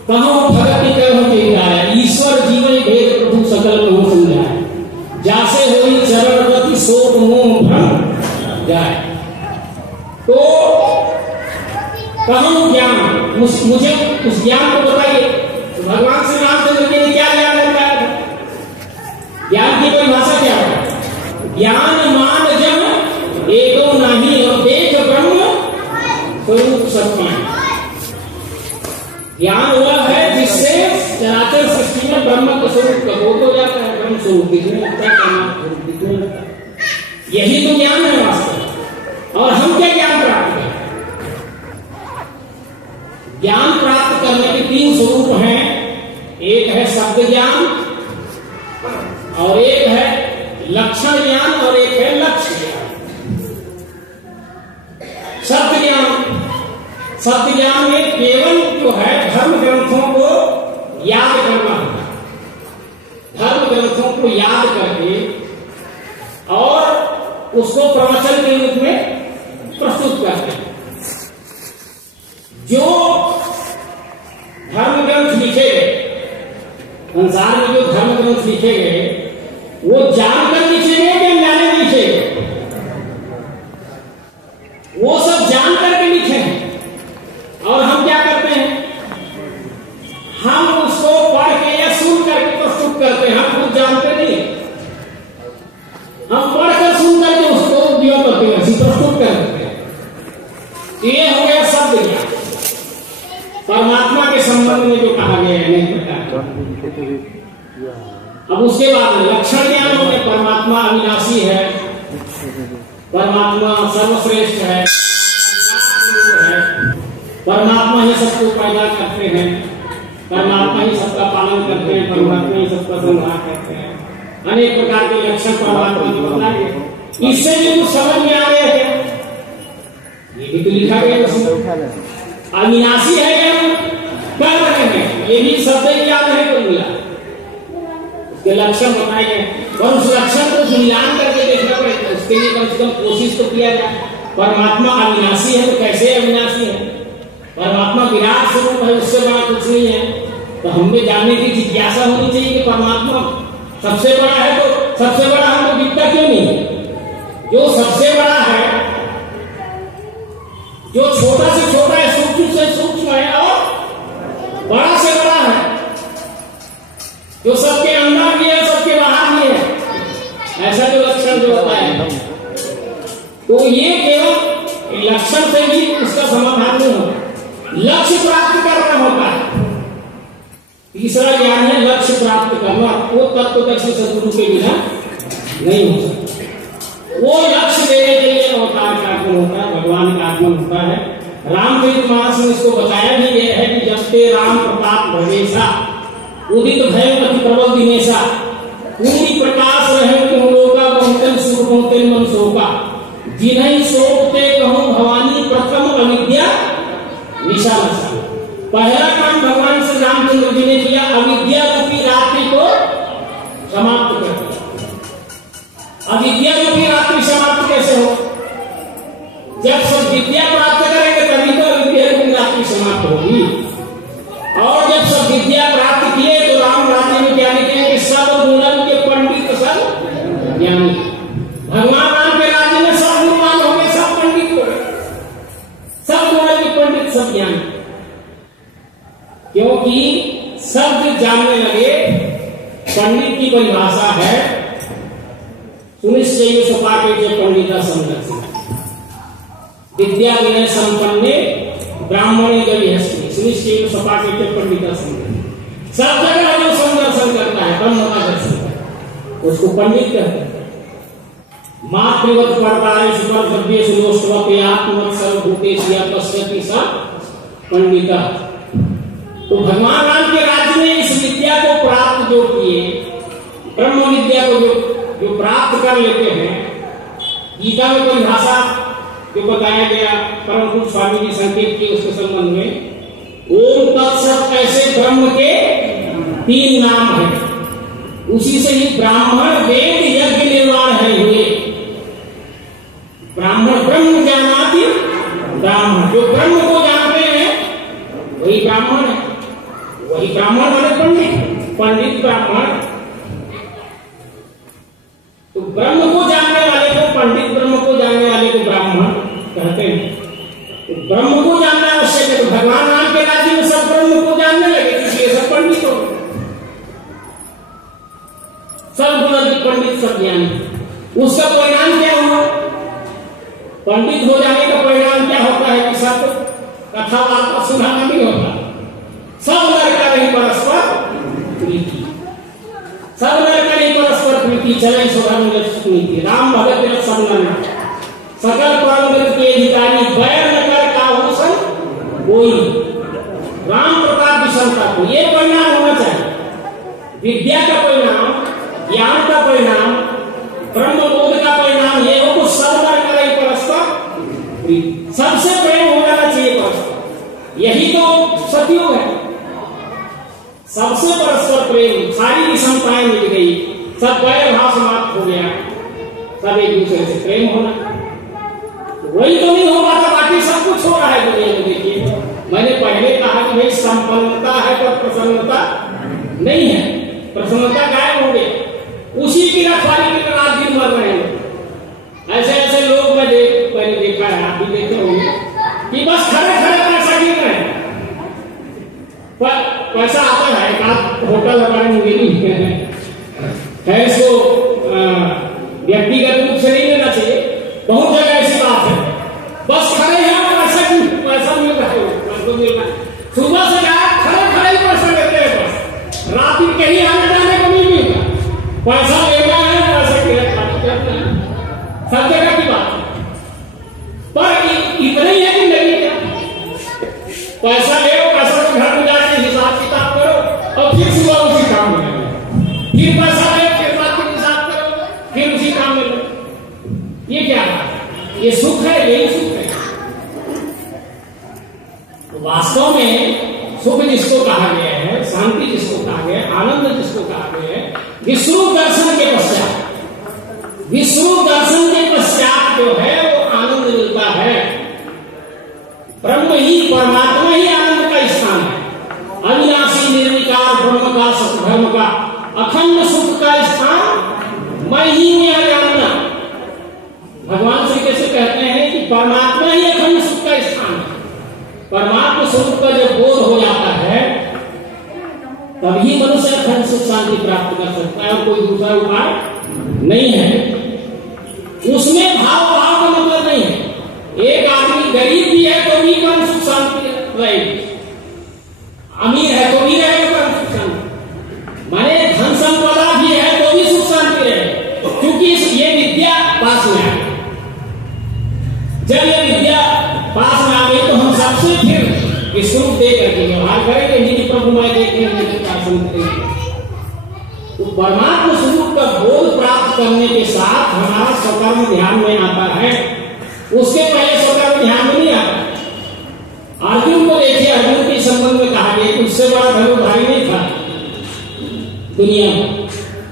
कहो भगति कहो चिंताया, ईश्वर जीवन भेद प्रभु सकल को समझाए, जासे होई चरण गति शोक मोह भ्रम जाए। तो कहो ज्ञान, मुझे उस ज्ञान को बताइए। तो भगवान श्री रामचंद्र जी ने क्या ज्ञान बताया? ज्ञान की परिभाषा क्या है? ज्ञान मान जन एको नहीं और देख ब्रह्म स्वरूप सत्य। ज्ञान वह है जिससे चराचर सृष्टि में ब्रह्म का स्वरूप का बोध हो जाता है, ब्रह्म स्वरूप दिखने लगता है, यही तो ज्ञान है वास्तव। और हम क्या ज्ञान प्राप्त करें? ज्ञान प्राप्त करने के तीन स्वरूप हैं। एक है शब्द ज्ञान, और एक है लक्षण ज्ञान, और एक है लक्ष्य ज्ञान। शब्द ज्ञान में केवल जो है धर्म ग्रंथों को याद करना होगा। धर्म ग्रंथों को याद करके और उसको प्रवचन के रूप में प्रस्तुत करते हैं। जो धर्म ग्रंथ लिखे गए, संसार में जो धर्म ग्रंथ लिखे गए, वो जानकर लिखे गए कि अनजाने लिखे गए? वो सब जानकर के लिखे हैं। और हम क्या करते हैं? हम उसको पढ़ के या सुन करके प्रस्तुत करते हैं। हम खुद जानते नहीं, हम पढ़कर सुन करके उसको दिया करते हैं, प्रस्तुत करते हैं। ये हो गया शब्द ज्ञान। परमात्मा के संबंध में जो कहा गया है नहीं पता। अब उसके बाद लक्षण ज्ञान हो गया। परमात्मा अविनाशी है, परमात्मा सर्वश्रेष्ठ है, परमात्मा ही सबको पैदा करते हैं, परमात्मा ही सबका पालन करते हैं, परमात्मा ही सबका संहार करते हैं। अनेक प्रकार के लक्षण परमात्मा ने बताए। इससे भी कुछ समझ में आ गया है। ये भी तो लिखा गया उसमें। अविनाशी है क्या कर रहे हैं, ये भी शब्द याद है को मिला। के लक्षण बताए गए और उस लक्षण को मिलान करके देखना पड़ेगा। उसके लिए कम से कम कोशिश तो किया जाए। परमात्मा अविनाशी है तो कैसे अविनाशी है? परमात्मा विराट स्वरूप है, उससे बड़ा कुछ नहीं है। तो हमें जानने की जिज्ञासा होनी चाहिए कि परमात्मा सबसे बड़ा है, तो सबसे बड़ा हमको दिखता क्यों नहीं? जो सबसे बड़ा है, जो छोटा से छोटा है, सूक्ष्म से सूक्ष्म है और बड़ा से बड़ा है, जो सबके अंदर भी है सबके बाहर भी है, ऐसा जो लक्षण जो होता है, तो ये केवल लक्षण से ही उसका समाधान नहीं होता, लक्ष्य प्राप्त करना होता है। तीसरा ज्ञान है लक्ष्य प्राप्त करना। वो तत्वदर्शी सद्गुरु के बिना नहीं हो सकता। वो लक्ष्य देने के लिए अवतार का आगमन होता है, भगवान का आगमन होता है। रामचरित मानस में इसको बताया भी गया है कि जब ते राम प्रताप भवेशा उदित भय अति प्रबल दिनेशा पूरी प्रकाश रहे तुम लोका बहुतन सुख बहुतन मन शोका जिन्हीं शोकते कहूं भवानी प्रथम अविद्या निशा नशा। पहला काम भगवान श्री रामचंद्र जी ने किया, अविद्या रूपी रात्रि को समाप्त कर दिया। अविद्या रूपी रात्रि समाप्त कैसे हो? जब सब विद्या प्राप्त करेंगे तभी तो अविद्या रूपी रात्रि समाप्त होगी। और जब सब विद्या प्राप्त किए तो राम राज्य में क्या लिखे हैं कि सब गुणन के पंडित सब ज्ञानी। भगवान राम के राज्य में सब गुणवान हो गए, सब पंडित हो गए, सब गुणन के पंडित सब ज्ञानी, क्योंकि शब्द जानने लगे। पंडित की परिभाषा है सुनिश्चय सपाटे पंडिता संरक्षण विद्या विनय संपन्ने ब्राह्मणे गविहस्ति सुनिश्चय सपाटे पंडिता संरक्षण। सब जगह जो संदर्शन करता है ब्रह्म का दर्शन करता है उसको पंडित कहते हैं। मातृवत परतारेषु कर्तव्येषु दोषवत् आत्मवत् सर्वभूतेषु या पश्यति स पंडिता। तो भगवान राम के राज्य में इस विद्या को प्राप्त जो किए, ब्रह्म विद्या को जो प्राप्त कर लेते हैं, गीता में परिभाषा जो बताया गया परम पूज्य स्वामी जी संकेत किए उसके संबंध में, ओम तत्सत ऐसे ब्रह्म के 3 नाम है। उसी से ही ब्राह्मण वेद यज्ञ निर्माण है हुए। ब्राह्मण ब्रह्म जानाति ब्राह्मण, जो ब्रह्म को जानते हैं वही ब्राह्मण है। वही ब्राह्मण माने पंडित, पंडित ब्राह्मण। तो ब्रह्म को जानने वाले को पंडित, ब्रह्म को जानने वाले को ब्राह्मण कहते हैं। तो ब्रह्म को जानना आवश्यक है। तो भगवान राम के राज्य में सब ब्रह्म को जानने लगे, इसलिए सब पंडित हो गए, सब गुणित पंडित सब ज्ञानी। उसका परिणाम क्या हुआ? पंडित हो जाने का परिणाम क्या होता है कि सब कथा वार्ता सुनाना नहीं होता, सब लड़का नहीं परस्पर प्रीति, सब लड़का नहीं परस्पर प्रीति चले सुनी राम भगत संगना सकल परम के अधिकारी बैर न कर काहू संग कोई। राम प्रताप विषमता को ये परिणाम होना चाहिए। विद्या का परिणाम, ज्ञान का परिणाम, ब्रह्म बोध का परिणाम ये हो तो सब लड़का नहीं परस्पर प्रीति, सबसे प्रेम हो जाना चाहिए परस्पर। यही तो सतयुग है। सबसे परस्पर प्रेम, सारी विषमताएं मिल गई, सब बैर भाव समाप्त हो गया, सब एक दूसरे से प्रेम होना। वही तो नहीं हो पाता, बाकी सब कुछ हो रहा है दुनिया में। देखिए मैंने पहले कहा कि भाई संपन्नता है पर प्रसन्नता नहीं है, प्रसन्नता गायब हो गई। उसी की रखवाली में रात दिन मर रहे हैं। ऐसे ऐसे लोग मैंने देखा है, आप भी देखे होंगे कि बस खड़े खड़े पैसा गिर रहे हैं। पैसा आता है, एक आध होटल हमारे मुंगेरी है, इसको व्यक्तिगत रूप से नहीं लेना चाहिए। बहुत जगह ऐसी बात है, बस खड़े हैं पैसा मिल रहा है, सुबह से खड़े खड़े ही पैसा लेते हैं। बस रात में कहीं आने जाने को नहीं मिलता, पैसा लेना है, पैसा करना है, सब जगह की बात है। पर इतना ही है कि नहीं क्या पैसा ले, पैसा तो घर में जाके हिसाब किताब करो और फिर सुबह उसी काम में लगे, फिर पैसा ले, फिर बात की हिसाब करो, फिर उसी काम में लगे। ये क्या है? ये सुख है, यही सुख है। तो वास्तव में सुख जिसको कहा गया है, शांति जिसको कहा गया है, आनंद जिसको कहा गया है, विश्व दर्शन के पश्चात, विश्व दर्शन के पश्चात जो है वो आनंद मिलता है। ब्रह्म ही, परमात्मा ही आनंद का स्थान है। अविनाशी निर्विकार ब्रह्म का, सतधर्म का, अखंड सुख का स्थान मैं ही में जानना। भगवान श्री कृष्ण कहते हैं कि परमात्मा ही अखंड सुख का स्थान है। परमात्मा स्वरूप का जब बोध हो जाता है तभी मनुष्य अखंड सुख शांति प्राप्त कर सकता है, और कोई दूसरा उपाय नहीं है। उसमें भाव का मतलब नहीं है। एक आदमी गरीब भी है तो भी परम सुख शांति रहेगी, अमीर है तो भी रहेगा परम सुख शांति, माने धन संपदा भी है तो भी सुख शांति रहेगी, क्योंकि ये विद्या पास में है। जब ये विद्या पास में आ गई तो हम सबसे फिर स्वरूप दे करके व्यवहार करेंगे, निधि प्रभु मैं देखेंगे, तो परमात्मा स्वरूप का बोध प्राप्त करने के साथ हमारा स्वकर्म ध्यान में आता है। उसके पहले स्वकर्म ध्यान में नहीं आता। अर्जुन को देखिए, अर्जुन के संबंध में कहा गया कि उससे बड़ा धनुर्धारी नहीं था दुनिया में,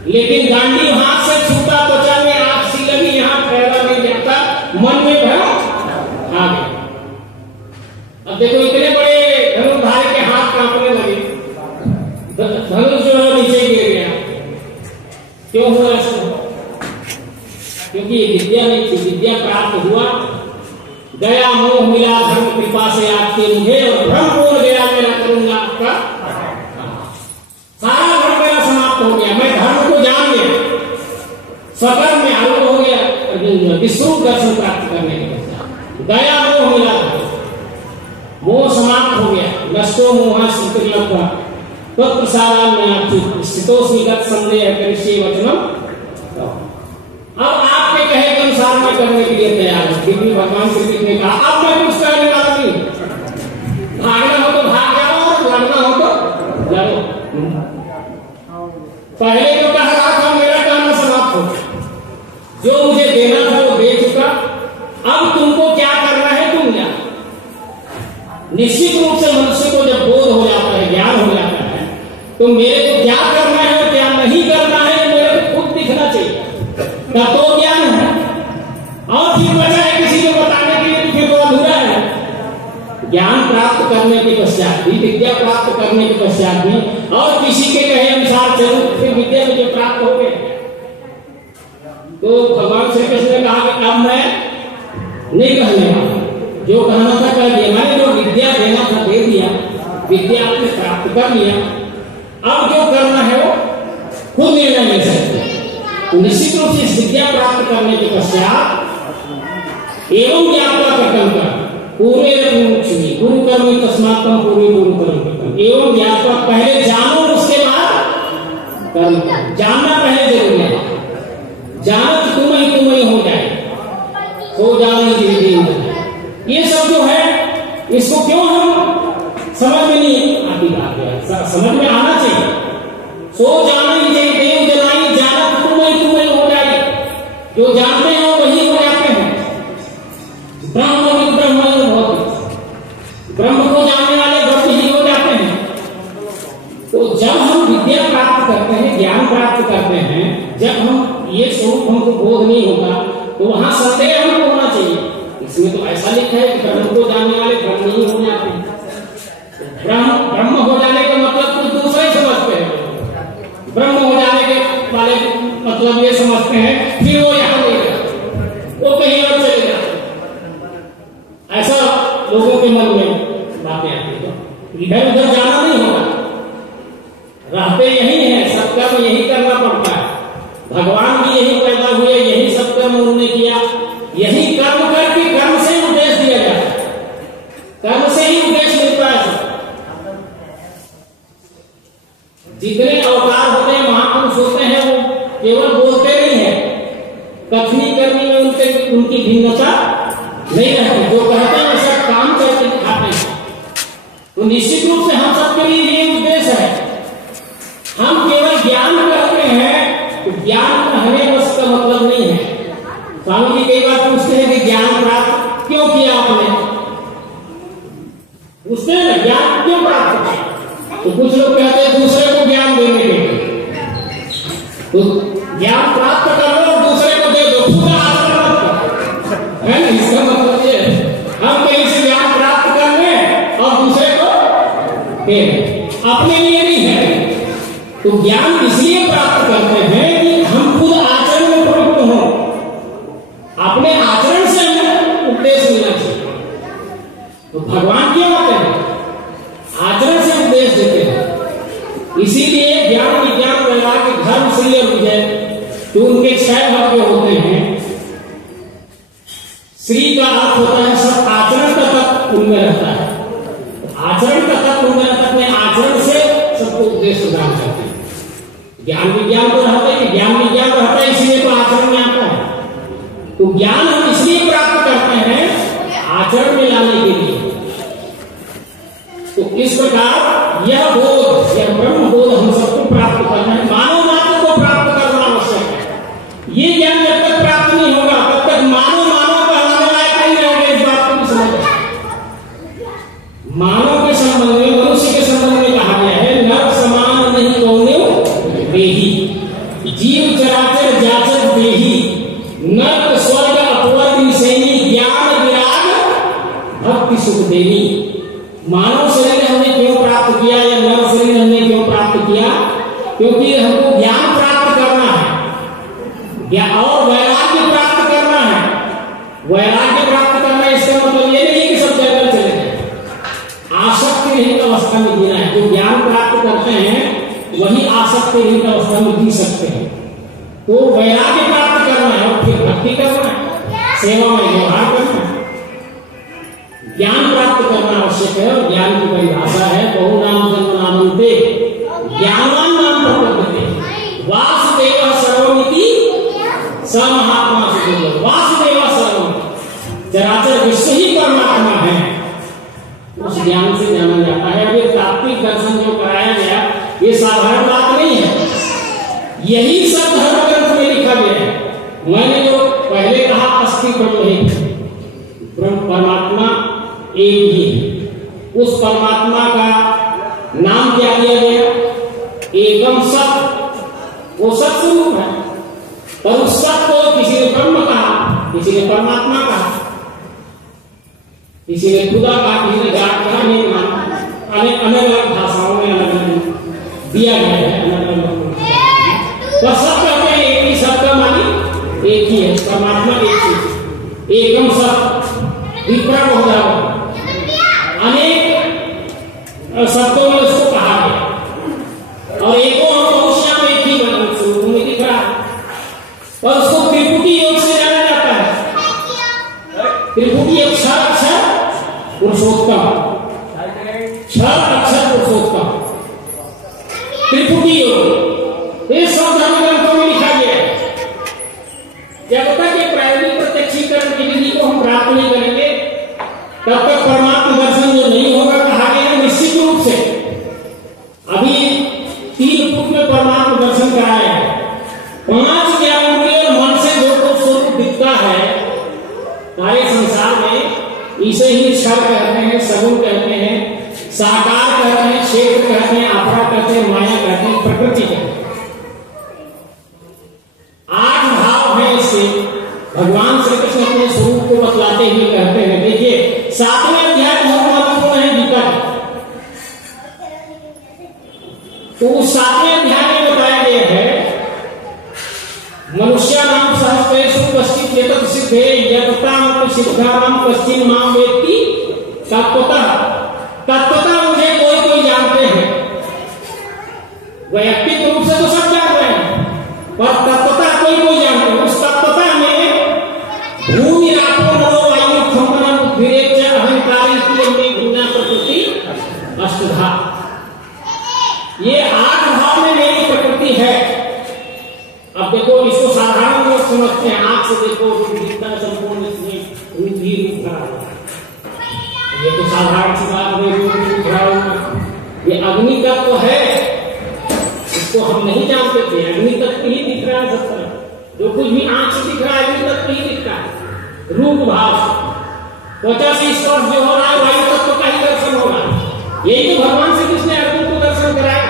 लेकिन गांडी हाथ से छूटा, त्वचा में आग सी लगी, यहाँ पैदा नहीं जाता, मन में भ्रम आ गया। अब देखो इतने बड़े धनुर्धारी के हाथ कांपने लगे, धनुष जो है नीचे गिर गया। क्यों हुआ ऐसा? क्योंकि ये विद्या नहीं थी। विद्या प्राप्त हुआ, गया मोह मिला धर्म कृपा से आपके मुझे, और भ्रम बोल गया मैं ना करूंगा आपका, सारा भ्रम मेरा समाप्त हो गया, मैं धर्म को जान गया, स्वकर्म में आरूढ़ हो गया। अर्जुन विश्व दर्शन प्राप्त करने के बाद गया मोह मिला, मोह समाप्त हो गया। नष्टो मोहा स्थितिर्लब्धा तत्प्रसादान में आपकी स्थितोस्मिगत संदेह करिष्ये वचनम। अब आपके कहे के अनुसार मैं करने के लिए तैयार हूं। फिर भी भगवान श्री कृष्ण ने कहा अब मैं कुछ कहने वाला नहीं, भागना हो तो भाग जाओ और लड़ना हो तो लड़ो। पहले जो कह रहा था मेरा काम समाप्त हो गया, जो मुझे देना था वो दे चुका, अब तुमको क्या करना है तुम जानो। निश्चित रूप से मनुष्य को जब बोध हो जाता है, ज्ञान हो जाता है, तो मेरे को क्या करना है और क्या नहीं करना है मेरे को खुद दिखना चाहिए, तब तो ज्ञान है। और फिर बचा है किसी को बताने के लिए, फिर वो अधूरा है। ज्ञान प्राप्त करने के पश्चात भी, विद्या प्राप्त करने के पश्चात भी, और किसी के कहे अनुसार चलो, फिर विद्या मुझे प्राप्त हो गए। तो भगवान श्री कृष्ण ने कहा कि अब मैं नहीं कहने वाला, जो कहना था कह दिया। मैंने जो विद्या देना था दे दिया, विद्या आपने प्राप्त कर लिया, अब जो करना है वो खुद निर्णय ले सकते हैं। तो निश्चित रूप से इस विद्या प्राप्त करने के पश्चात एवं ज्ञापक कर्म का पूरे गुरु कर्म तस्मात्म पूरे गुरु कर्म एवं ज्ञापक, पहले जानो उसके बाद कर्म। जानना पहले जरूरी है, जानत तुम ही हो जाए, हो जाने ये सब जो है इसको क्यों हम समझ में नहीं आती बात है, समझ में आना चाहिए। सो जाना ही चाहिए, देव जलाई जानत तुम ही हो जाए। जो जानते हैं वही हो जाते हैं। ब्रह्म ब्रह्म को जानने वाले ब्रह्म ही हो जाते हैं। तो जब हम विद्या प्राप्त करते हैं, ज्ञान प्राप्त करते हैं, जब हम ये स्वरूप हमको बोध नहीं होगा तो वहां संदेह हमको होना चाहिए। इसमें तो ऐसा लिखा है कि ब्रह्म को जानने वाले ब्रह्म ही हो जाते हैं। ब्रह्म हो जाने का मतलब कुछ दूसरा ही समझते हैं। ब्रह्म हो जाने के वाले मतलब ये समझते हैं फिर वो यहाँ नहीं रहता, वो कहीं और चले जाते। ऐसा लोगों के मन में बातें आती है। इधर उधर जाना नहीं होगा, रहते यही है, सब कर्म यही करना पड़ता है। भगवान भी यही पैदा हुए, यही सब कर्म उन्होंने किया, यही कर्म करके कर्म से उपदेश दिया जाता है, कर्म से ही उपदेश मिलता है। जितने अवतार होते हैं, महापुरुष होते हैं, वो केवल बोलते नहीं है, कथनी करने में उनकी भिन्नता नहीं रहती। जो कहते हैं वैसा काम करके दिखाते हैं। तो निश्चित रूप से हम सबके लिए ये उद्देश्य है। हम केवल ज्ञान करते हैं तो ज्ञान कहने बस का मतलब नहीं है। स्वामी जी कई बार पूछते हैं कि ज्ञान प्राप्त क्यों किया आपने, पूछते हैं ना ज्ञान क्यों प्राप्त किया, तो कुछ लोग कहते हैं दूसरे को ज्ञान देने के लिए। तो ज्ञान प्राप्त कर लो और दूसरे को दे दो, पूरा आचरण करो, है ना। इसका मतलब ये हम कहीं से ज्ञान प्राप्त कर लें और दूसरे को दे दें, अपने लिए नहीं है। तो ज्ञान इसलिए प्राप्त करते हैं कि हम खुद आचरण में प्रवृत्त हों, अपने आचरण से हमें उपदेश मिलना चाहिए। तो भगवान क्यों आते हैं? आचरण से उपदेश देते हैं। इसीलिए ज्ञान विज्ञान वैराग्य धर्म श्री और विजय तो उनके 6 भाग्य होते हैं। श्री का अर्थ होता है सब आचरण का तत्व उनमें रहता है, आचरण का तत्व उनमें रहता है, अपने आचरण से सबको उपदेश प्रदान करते हैं। ज्ञान विज्ञान तो रहता है, ज्ञान विज्ञान रहता है इसलिए तो आचरण में आता है। तो ज्ञान हम इसलिए प्राप्त करते हैं आचरण में लाने के लिए। तो इस प्रकार यह बोध, यह ब्रह्म बोध हम सबको प्राप्त करना है, मानव मात्र को प्राप्त करना आवश्यक है। ये ज्ञान जब तक प्राप्त नहीं होगा तब तक मानव कहलाने लायक नहीं रहेगा। इस बात को भी समझ, मानव के संबंध में, मनुष्य के संबंध में कहा गया है नर समान नहीं कौन्यो देही, जीव चराचर जाचर देही, नर्क स्वर्ग अपवर्ग सैनी, ज्ञान विराग भक्ति सुख देनी। मानव शरीर हमने क्यों प्राप्त किया या नर शरीर हमने क्यों प्राप्त किया? क्योंकि हमको ज्ञान प्राप्त करना है और वैराग्य प्राप्त करना है। वैराग्य प्राप्त करना इसका मतलब ये नहीं कि सब जगह चले जाए, आसक्ति रहित अवस्था में जीना है। जो ज्ञान प्राप्त करते हैं वही आसक्ति रहित अवस्था में जी सकते हैं। तो वैराग्य प्राप्त करना है और फिर भक्ति करना है, सेवा में व्यवहार करना है, ज्ञान प्राप्त करना आवश्यक है। और ज्ञान की परिभाषा है बहु नाम जन्म नामन्ते ज्ञानवान नाम प्रपद्यते वासुदेव सर्वमिति स महात्मा सुखदेव। वासुदेव सर्वमिति, चराचर विश्व ही परमात्मा है, उस ज्ञान से जाना जाता है। अब ये तात्विक दर्शन जो कराया गया ये साधारण बात नहीं है, यही सब धर्म ग्रंथ में लिखा गया है। मैंने जो पहले कहा अस्थि ब्रह्म परमात्मा एक ही है, उस परमात्मा का नाम क्या दिया गया? एकम सत, वो सत स्वरूप है। पर उस सत को किसी ने ब्रह्म कहा, किसी ने परमात्मा कहा, किसी ने खुदा कहा, किसी ने जाट कहा, नहीं माना। अलग अलग भाषाओं में अलग अलग दिया गया है, अलग अलग। पर सब कहते हैं एक ही, सबका मालिक एक ही है, परमात्मा एक ही। एकम सत विप्रम हो जाओ, अनेक शब्दों में उसको कहा गया और एको हम मनुष्य में एक ही स्वरूप में दिख रहा है। और उसको त्रिपुटी योग से जाना जाता है। त्रिपुटी योग क्षर अक्षर पुरुषोत्तम, क्षर अक्षर पुरुषोत्तम, त्रिपुटी योग, ये सब धर्म ग्रंथों में लिखा गया है। जब तक ये प्रायोगिक प्रत्यक्षीकरण की विधि को हम प्राप्त नहीं करेंगे तब तक परमात्मा दर्शन जो नहीं होगा। कहा गया है निश्चित रूप से अभी 3 फुट में परमात्मा दर्शन कराया है। 5 ज्ञानेंद्रिय और मन से जो स्वरूप दिखता है सारे संसार में, इसे ही क्षर कहते हैं, सगुण कहते हैं, साकार कहते हैं, क्षेत्र कहते हैं, अपरा कहते हैं, माया कहते हैं, प्रकृति कहते हैं। 8 भाव है इससे। भगवान श्री कृष्ण अपने स्वरूप को बतलाते हुए कहते हैं, देखिए 7वें अध्याय बहुत महत्वपूर्ण है गीता का। तो उस 7वें अध्याय में बताया गया है मनुष्य नाम सहस्रेषु कश्चित् एतत् सिद्धे यत्ताम सिद्धानाम कश्चिन् माम वेत्ति तत्वतः। तत्वतः मुझे कोई जानते हैं, वैयक्तिक रूप से तो सब जान रहे हैं, पर तत्वतः कोई जानते हैं। उस तत्वतः में भूमि रापो नरो वायु खंपनम विरेच अहंकारी गुणा प्रकृति अष्टधा। ये 8 भाव में मेरी प्रकृति है। अब देखो इसको साधारण लोग समझते हैं, आंख से देखो दिखता है संपूर्ण, इसमें रूप ही रूप रहा है। ये तो साधारण सी बात है, रूप रहा होगा। ये अग्नि तत्व तो है, इसको हम नहीं जानते थे। अग्नि तत्व ही दिख रहा है सब तरफ, जो कुछ भी आंख से दिख रहा है अग्नि तत्व ही दिखता है। रूप भाव त्वचा से स्पर्श जो हो रहा है वायु तत्व का ही दर्शन हो रहा है। यही तो भगवान श्री कृष्ण ने अर्जुन को दर्शन कराया।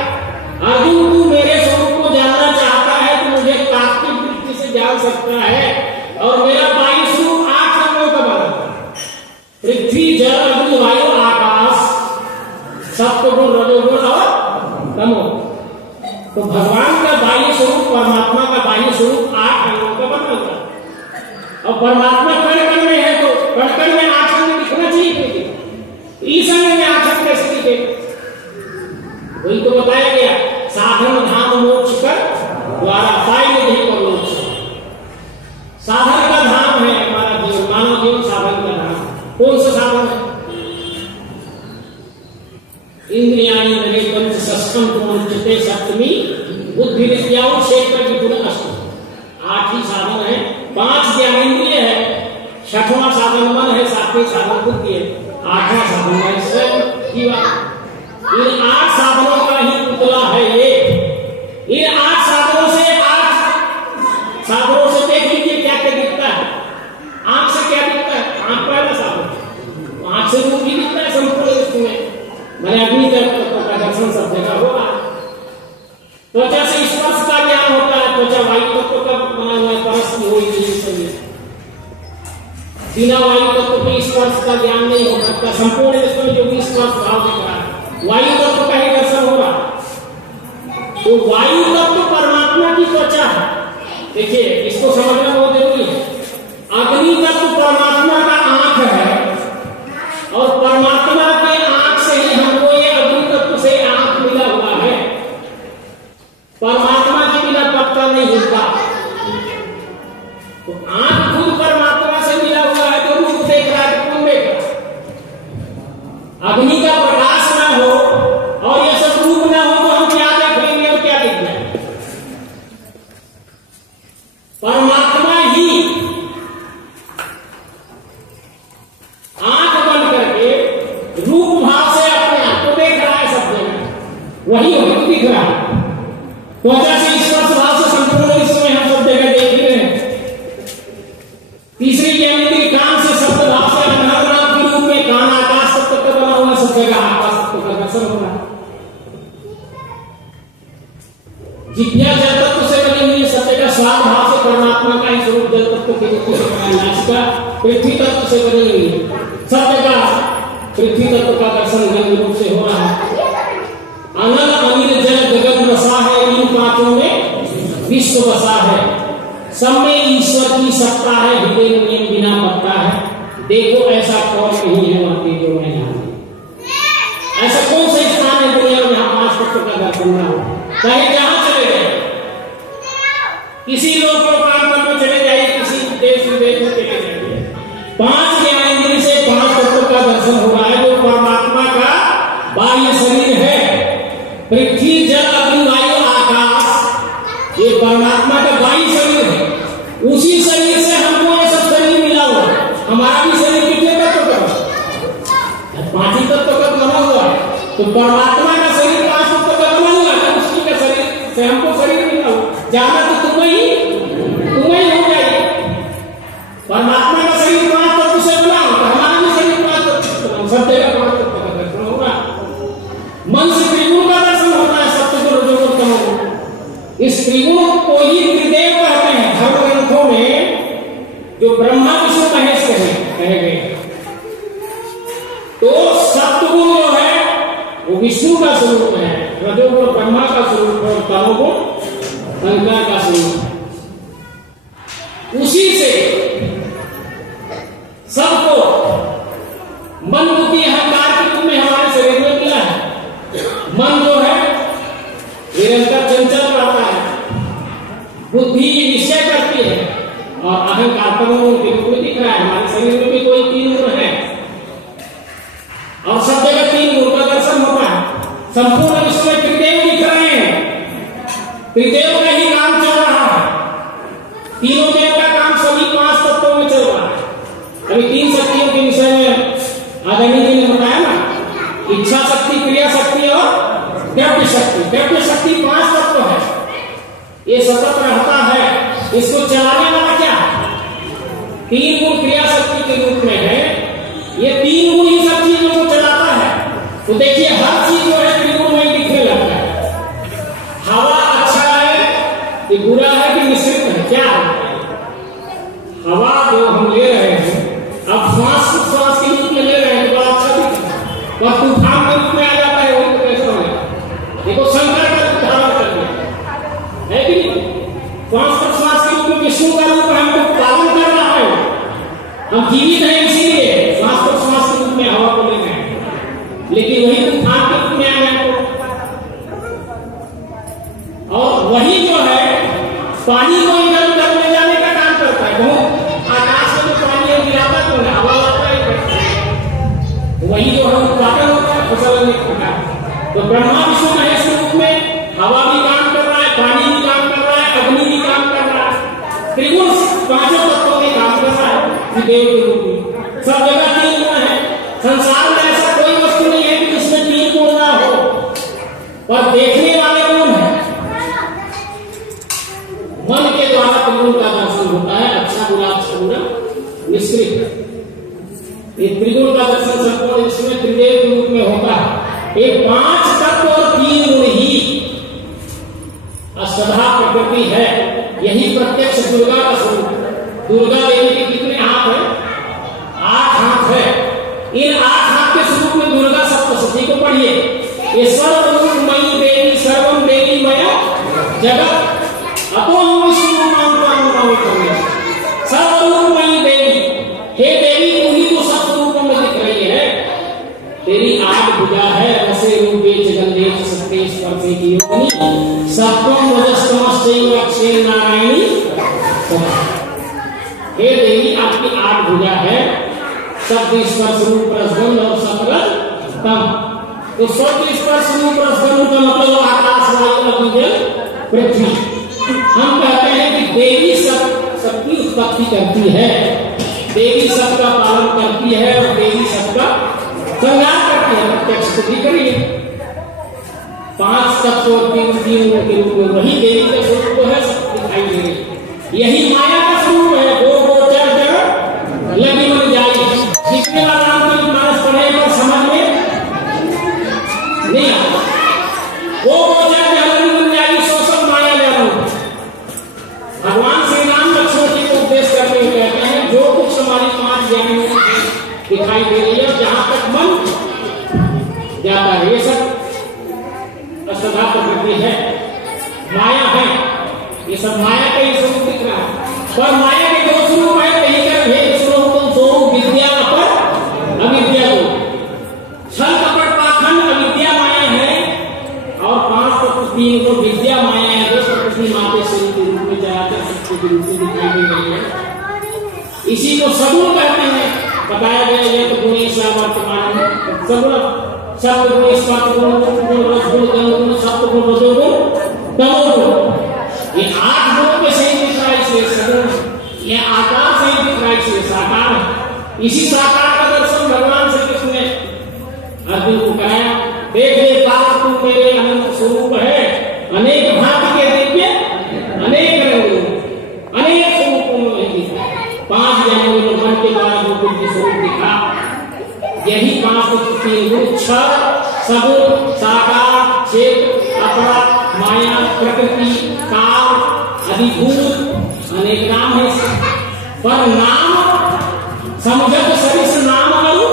अर्जुन तू मेरे स्वरूप को जानना चाहता है तो सकता है। और मेरा बाह्य स्वरूप 8 रंगों का बना था, पृथ्वी जल अग्नि वायु आकाश, सत्वगुण रजोगुण और तमोगुण। तो भगवान का बाह्य स्वरूप, परमात्मा का बाह्य स्वरूप 8 रंगों का बना हुआ। और परमात्मा कण कण में है, तो कण कण में 8 रंग दिखना चाहिए। ईशान में 8 रंग कैसे दिखेगा? वही तो बताया गया, साधन धाम मोक्ष कर द्वारा पाए नहीं पर मोक्ष। साधन का धाम है हमारा जीवन, मानव जीवन साधन का धाम। कौन सा साधन है? इंद्रियाणि नरे पंच षष्ठम पूर्णते सप्तमी बुद्धि विद्या क्षेत्र विपुल अष्टम। 8 ही साधन है, 5 ज्ञानेंद्रिय है, 6वां साधन मन है, 7वें साधन बुद्धि है, 8वां साधन है स्वयं जीवा। इन 8 साधनों का ही पुतला है ये। इन 8 साधनों से 8 साधनों से देख लीजिए क्या क्या दिखता है। आंख से क्या दिखता है? आंख पहला साधन, आंख से रूप ही दिखता है संपूर्ण विश्व में। मैंने अग्नि तत्व का दर्शन सब जगह होगा। त्वचा से स्पर्श का ज्ञान होता है, त्वचा वायु तत्व का बना हुआ है, परस की हुई है। बिना वायु तत्व के स्पर्श का ज्ञान नहीं हो सकता। संपूर्ण विश्व में जो भी स्पर्श भाव दिख रहा है, वायु तत्व का ही दर्शन हो रहा। तो वायु तत्व परमात्मा की त्वचा है। देखिए, इसको समझना बहुत जरूरी है। अग्नि तत्व परमात्मा का आंख है, और परमात्मा के आंख से ही हमको ये अग्नि तत्व से आंख मिला हुआ है। परमात्मा के बिना पत्ता नहीं हिलता। तो आंख खुद परमात्मा से मिला हुआ है, तो रूप देख रहा है, कौन देख रहा है? अग्नि का प्रकाश ना हो और ये सब रूप ना हो, तो हम क्या देख लेंगे और क्या दिख जाएंगे? परमात्मा ही आंख बंद करके रूप भाव से अपने आप को देख रहा है सब जगह। वही दिख रहा है। त्वचा से स्पर्श भाव से संपूर्ण विश्व में हम सब जगह देख रहे हैं। तीसरी ज्ञानेंद्रिय कान से शब्द भाव से अनहद नाम के रूप में कान आकाश तत्व का बना हुआ, सब जगह आकाश तत्व का दर्शन हो रहा है। जिज्ञा जल तत्व से बनी हुई सब जगह स्वाद भाव से परमात्मा का ही स्वरूप जल तत्व के रूप में। नासिका पृथ्वी तत्व से बनी हुई है, सब जगह पृथ्वी तत्व का दर्शन गंग रूप से हो रहा है। अनल अनिल जल गगन बसा है, इन 5 में विश्व बसा है। सब में ईश्वर की सत्ता है, हृदय नियम बिना पत्ता है। देखो ऐसा कौन नहीं है वहां जो मैं यहाँ। ऐसा कौन सा स्थान है दुनिया में जहां 5 तत्व का दर्शन ना हो? चाहे जहां चले गए, किसी लोग को प्रांत में चले जाइए, किसी देश विदेश में चले जाइए, 5 ज्ञानेंद्रिय से 5 तत्व का दर्शन हो रहा है, जो परमात्मा का बाह्य शरीर है। पृथ्वी जल अग्नि वायु आकाश, ये परमात्मा का बाह्य शरीर है। उसी शरीर से हमको ये सब शरीर मिला हुआ है। हमारा भी शरीर कितने तत्व का? 5 ही तत्व का बना हुआ है। तो परमात्मा का शरीर 5 तत्व का बना हुआ है, उसी के शरीर से हमको शरीर मिला हुआ। जाना तो तुम्हें ही हो जाएगी। परमात्मा का शरीर 5 तत्व से बना होता है, हमारा भी शरीर 5 तत्व से बना, सब जगह 5 तत्व का दर्शन होगा। मन से त्रिगुण का दर्शन होता है, सत्य रजोगुण तमोगुण। इस त्रिगुण को ही त्रिदेव कहते हैं। धर्म ग्रंथों में जो ब्रह्मा विष्णु महेश कहे गए, तो सत्वगुण जो है वो विष्णु का स्वरूप है, रजोगुण ब्रह्मा का स्वरूप है, और तमोगुण शंकर का स्वरूप है। उसी से सबको मन बुद्धि अहंकार के रूप में हमारे शरीर में मिला है। मन जो है निरंतर चंचल रहता है, बुद्धि निश्चय करती है, और अहंकार तमोगुण के रूप में दिख रहा है। हमारे शरीर में भी कोई 3 गुण है, और सब जगह 3 गुण का दर्शन होता है। संपूर्ण विश्व में त्रिदेव दिख रहे हैं, त्रिदेव का ही काम चल रहा है। तीनों देव का काम सभी 5 तत्वों में चल रहा है। अभी 3 शक्तियों के विषय में आदरणीय जी ने बताया ना, इच्छा शक्ति, क्रिया शक्ति और द्रव्य शक्ति। द्रव्य शक्ति 5 तत्व है, ये सतत रहता है। इसको चलाने वाला क्या है? 3 गुण क्रिया शक्ति के रूप में है। ये 3 गुण ही सब चीजों को चलाता है। तो देखिए, हर चीज जो है त्रिगुण में दिखने लगता है। हवा अच्छा है कि बुरा है कि मिश्रित है, क्या है? पानी को इधर उधर ले जाने का काम करता है। बहुत आकाश में जो पानी है गिराता तो हवा आता है, वही जो हम उत्पादन होता है फसल में। तो ब्रह्मा विष्णु महेश रूप में हवा भी काम कर रहा है, पानी भी काम कर रहा है, अग्नि भी काम कर रहा है, त्रिगुण पांचों तत्वों में काम कर रहा है देव के रूप में। सब जगह तीन गुण है। संसार में ऐसा कोई वस्तु नहीं है कि जिसमें तीन गुण ना हो, और देखने वाले कौन है? मन के द्वारा त्रिगुण का दर्शन होता है, अच्छा बुरा अच्छा बुरा मिश्रित। ये त्रिगुण का दर्शन संपूर्ण इसमें त्रिदेव के रूप में होता है। एक 5 तत्व और 3 गुण ही अष्टधा प्रकृति है। यही प्रत्यक्ष दुर्गा का स्वरूप। दुर्गा देवी के कितने हाथ है? 8 हाथ है। इन 8 हाथ के स्वरूप में दुर्गा सप्तशती को पढ़िए। ये सर्वरूपमयी देवी सर्वम देवी मया जगत अतो हम विष्णु सर्वरूपमयी देवी। हे देवी, तू ही तो सब रूपों में दिख रही है। तेरी 8 भुजा है। रसे रूपे जगन्धे सत्य स्पर्शे की योनि सत्वम रजस्तमश्चैव अक्षय नारायणी। हे देवी, आपकी 8 भुजा है। सत्य स्पर्श रूप रसगंध और सतरज तम। तो सत्य स्पर्श रूप रसगंध का मतलब आकाश वायु अग्नि जल पृथ्वी। हम कहते हैं कि देवी सबकी उत्पत्ति करती है, देवी सबका पालन करती है और देवी सबका संहार करती है। प्रत्यक्ष स्तुति करिए। 5 तत्व और 3 गुण के रूप में वही देवी का स्वरूप है, सब दिखाई दे रही। यही माया का स्वरूप है। गो गोचर जगत लगी मन जाई। जितने बार रामचरितमानस पढ़े पर समझ में नहीं आता। गो गोचर जगत लगी मन जाई, सो सब माया जानो। भगवान श्री राम लक्ष्मण जी को उपदेश करते हुए कहते हैं, जो कुछ हमारी 5 ज्ञानों दिखाई दे रही है, जहां तक मन जाता है, ये सब अष्टधा प्रकृति है, माया है। ये सब माया का ही स्वरूप दिख रहा है। पर माया के 2 स्वरूप है। कहीं का भेद स्वरूप स्वरूप विद्या पर अविद्या को। छल कपट पाखंड अविद्या माया है, और 5 तत्व 3 को विद्या माया है, जो प्रकृति माते शरीर के रूप में चराचर शक्ति के रूप में दिखाई दे रही है। इसी को सगुण कहते हैं। बताया गया ये तो गुणी वर्तमान सगुण शब्द गुण स्पर्श गुण रसगुण गंधगुण सप्तगुण रजोगुण तमोगुण। ये 8 गुणों के सही दिख रहा है इसलिए सगुण। ये आकार सही दिख रहा है इसलिए साकार है। इसी साकार का दर्शन भगवान श्री कृष्ण ने अर्जुन को कराया। देख ले पाप तू मेरे अनंत स्वरूप है, अनेक भांति के दिव्य अनेक रंगों अनेक स्वरूपों में दिखा। 5 ज्ञानों में मन के द्वारा जो कुछ स्वरूप दिखा, यही 5 3 गुण क्षर सगुण साकार चेत अपरा माया प्रकृति काल अधिभूत अनेक नाम है। पर नाम समझत सरिस नाम अनु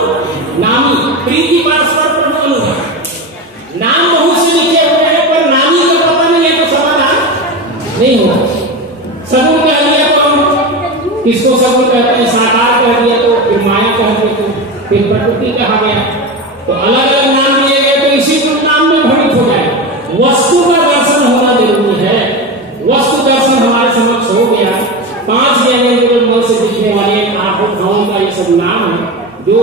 नामी प्रीति परस्पर प्रभु अनुभव। नाम बहुत से लिखे हुए हैं, पर नामी का पता नहीं है तो समाधान नहीं होगा। सगुण कह दिया तो हम किसको सगुण कहते हैं, साकार कह दिया तो फिर माया कह दिया तो फिर प्रकृति कहा गया। तो अलग अलग नाम दिए गए, तो इसी को नाम में भ्रमित हो जाए। वस्तु का दर्शन होना जरूरी है। वस्तु दर्शन हमारे समक्ष हो गया। 5 ज्ञानेंद्रियों मन से दिखने वाले 8 भावों का ये सब नाम है, जो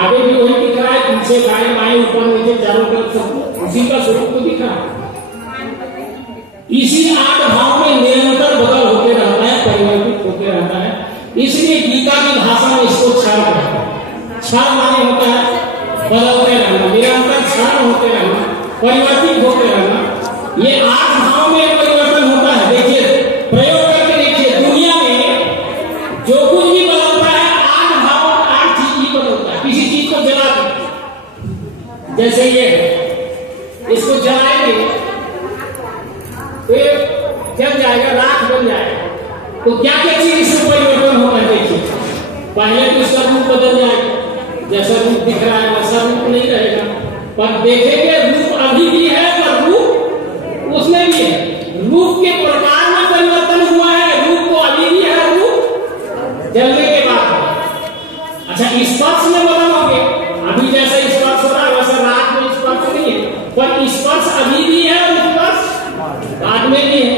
आगे भी वही दिख रहा है, पीछे दाएं बाएं ऊपर नीचे चारों तरफ सब उसी का स्वरूप तो दिख रहा है। इसी 8 भाव में निरंतर बदल होते रहता है, परिवर्तित होते रहता है। इसलिए गीता की भाषा में इसको क्षण कहते हैं। क्षण माने होता है बदलते रहना, निरंतर क्षण होते रहना, परिवर्तित होते रहना। ये 8 भाव में परिवर्तन होता है। देखिए, प्रयोग करके देखिए, दुनिया में जो कुछ भी बदलता है 8 भाव 8 चीज ही बदलता है। किसी चीज को जला दे, जैसे ये इसको जलाएंगे तो ये जल जाएगा, राख बन जाएगा। तो क्या क्या चीज इसमें परिवर्तन होगा? देखिए, पहले तो इसका रूप बदल जाएगा, जैसा रूप दिख रहा है वैसा रूप नहीं रहेगा। पर देखेंगे रूप अभी भी है, पर रूप उसमें भी है। रूप के प्रकार में परिवर्तन हुआ है, रूप को अभी भी है, रूप जलने के बाद है। अच्छा, स्पर्श में बदलोगे, अभी जैसा स्पर्श हो रहा है वैसा रात में स्पर्श नहीं है, पर स्पर्श अभी भी है और स्पर्श बाद में भी है।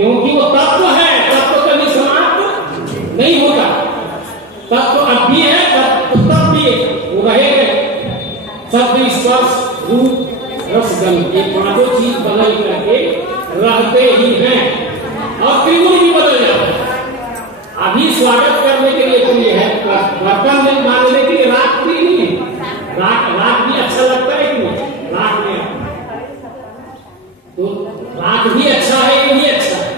क्योंकि वो तत्व है, तत्व कभी समाप्त नहीं होता। तत्व अब भी है, तब भी वो रहेगा। शब्द, स्पर्श, रूप, रस, गंध, ये पांचों चीज बदल करके रहते ही हैं और त्रिगुण भी बदल जाते हैं। अभी स्वागत करने के लिए तो ये है, बर्तन में मानने के लिए राख भी नहीं है। राख भी अच्छा लगता है कि नहीं? राख में तो राख भी अच्छा है, ये भी अच्छा है।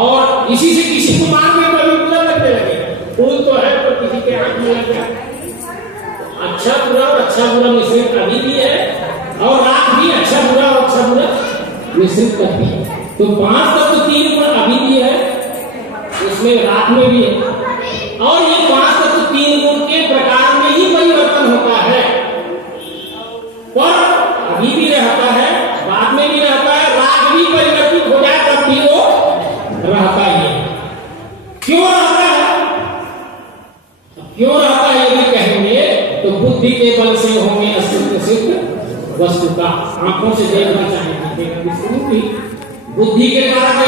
और इसी से किसी को मार में कभी बुरा लगने लगे। फूल तो है तो किसी के आंख में लग गया। अच्छा बुरा और अच्छा बुरा मिश्रित अभी भी है, और राख भी अच्छा बुरा और अच्छा बुरा मिश्रित करती है। तो 5 तत्व 3 गुण अभी भी है, उसमें राख में भी है। और ये 5 तत्व 3 गुण के प्रकार में ही परिवर्तन होता है, पर अभी भी रहता है, बाद में भी रहता है। राग भी परिवर्तित हो जाए तब भी वो रहता ही है। क्यों रहता है? क्यों रहता है यदि कहेंगे तो बुद्धि के बल से होंगे अस्तित्व सिद्ध वस्तु का। आंखों से देखना चाहेंगे, बुद्धि के कारण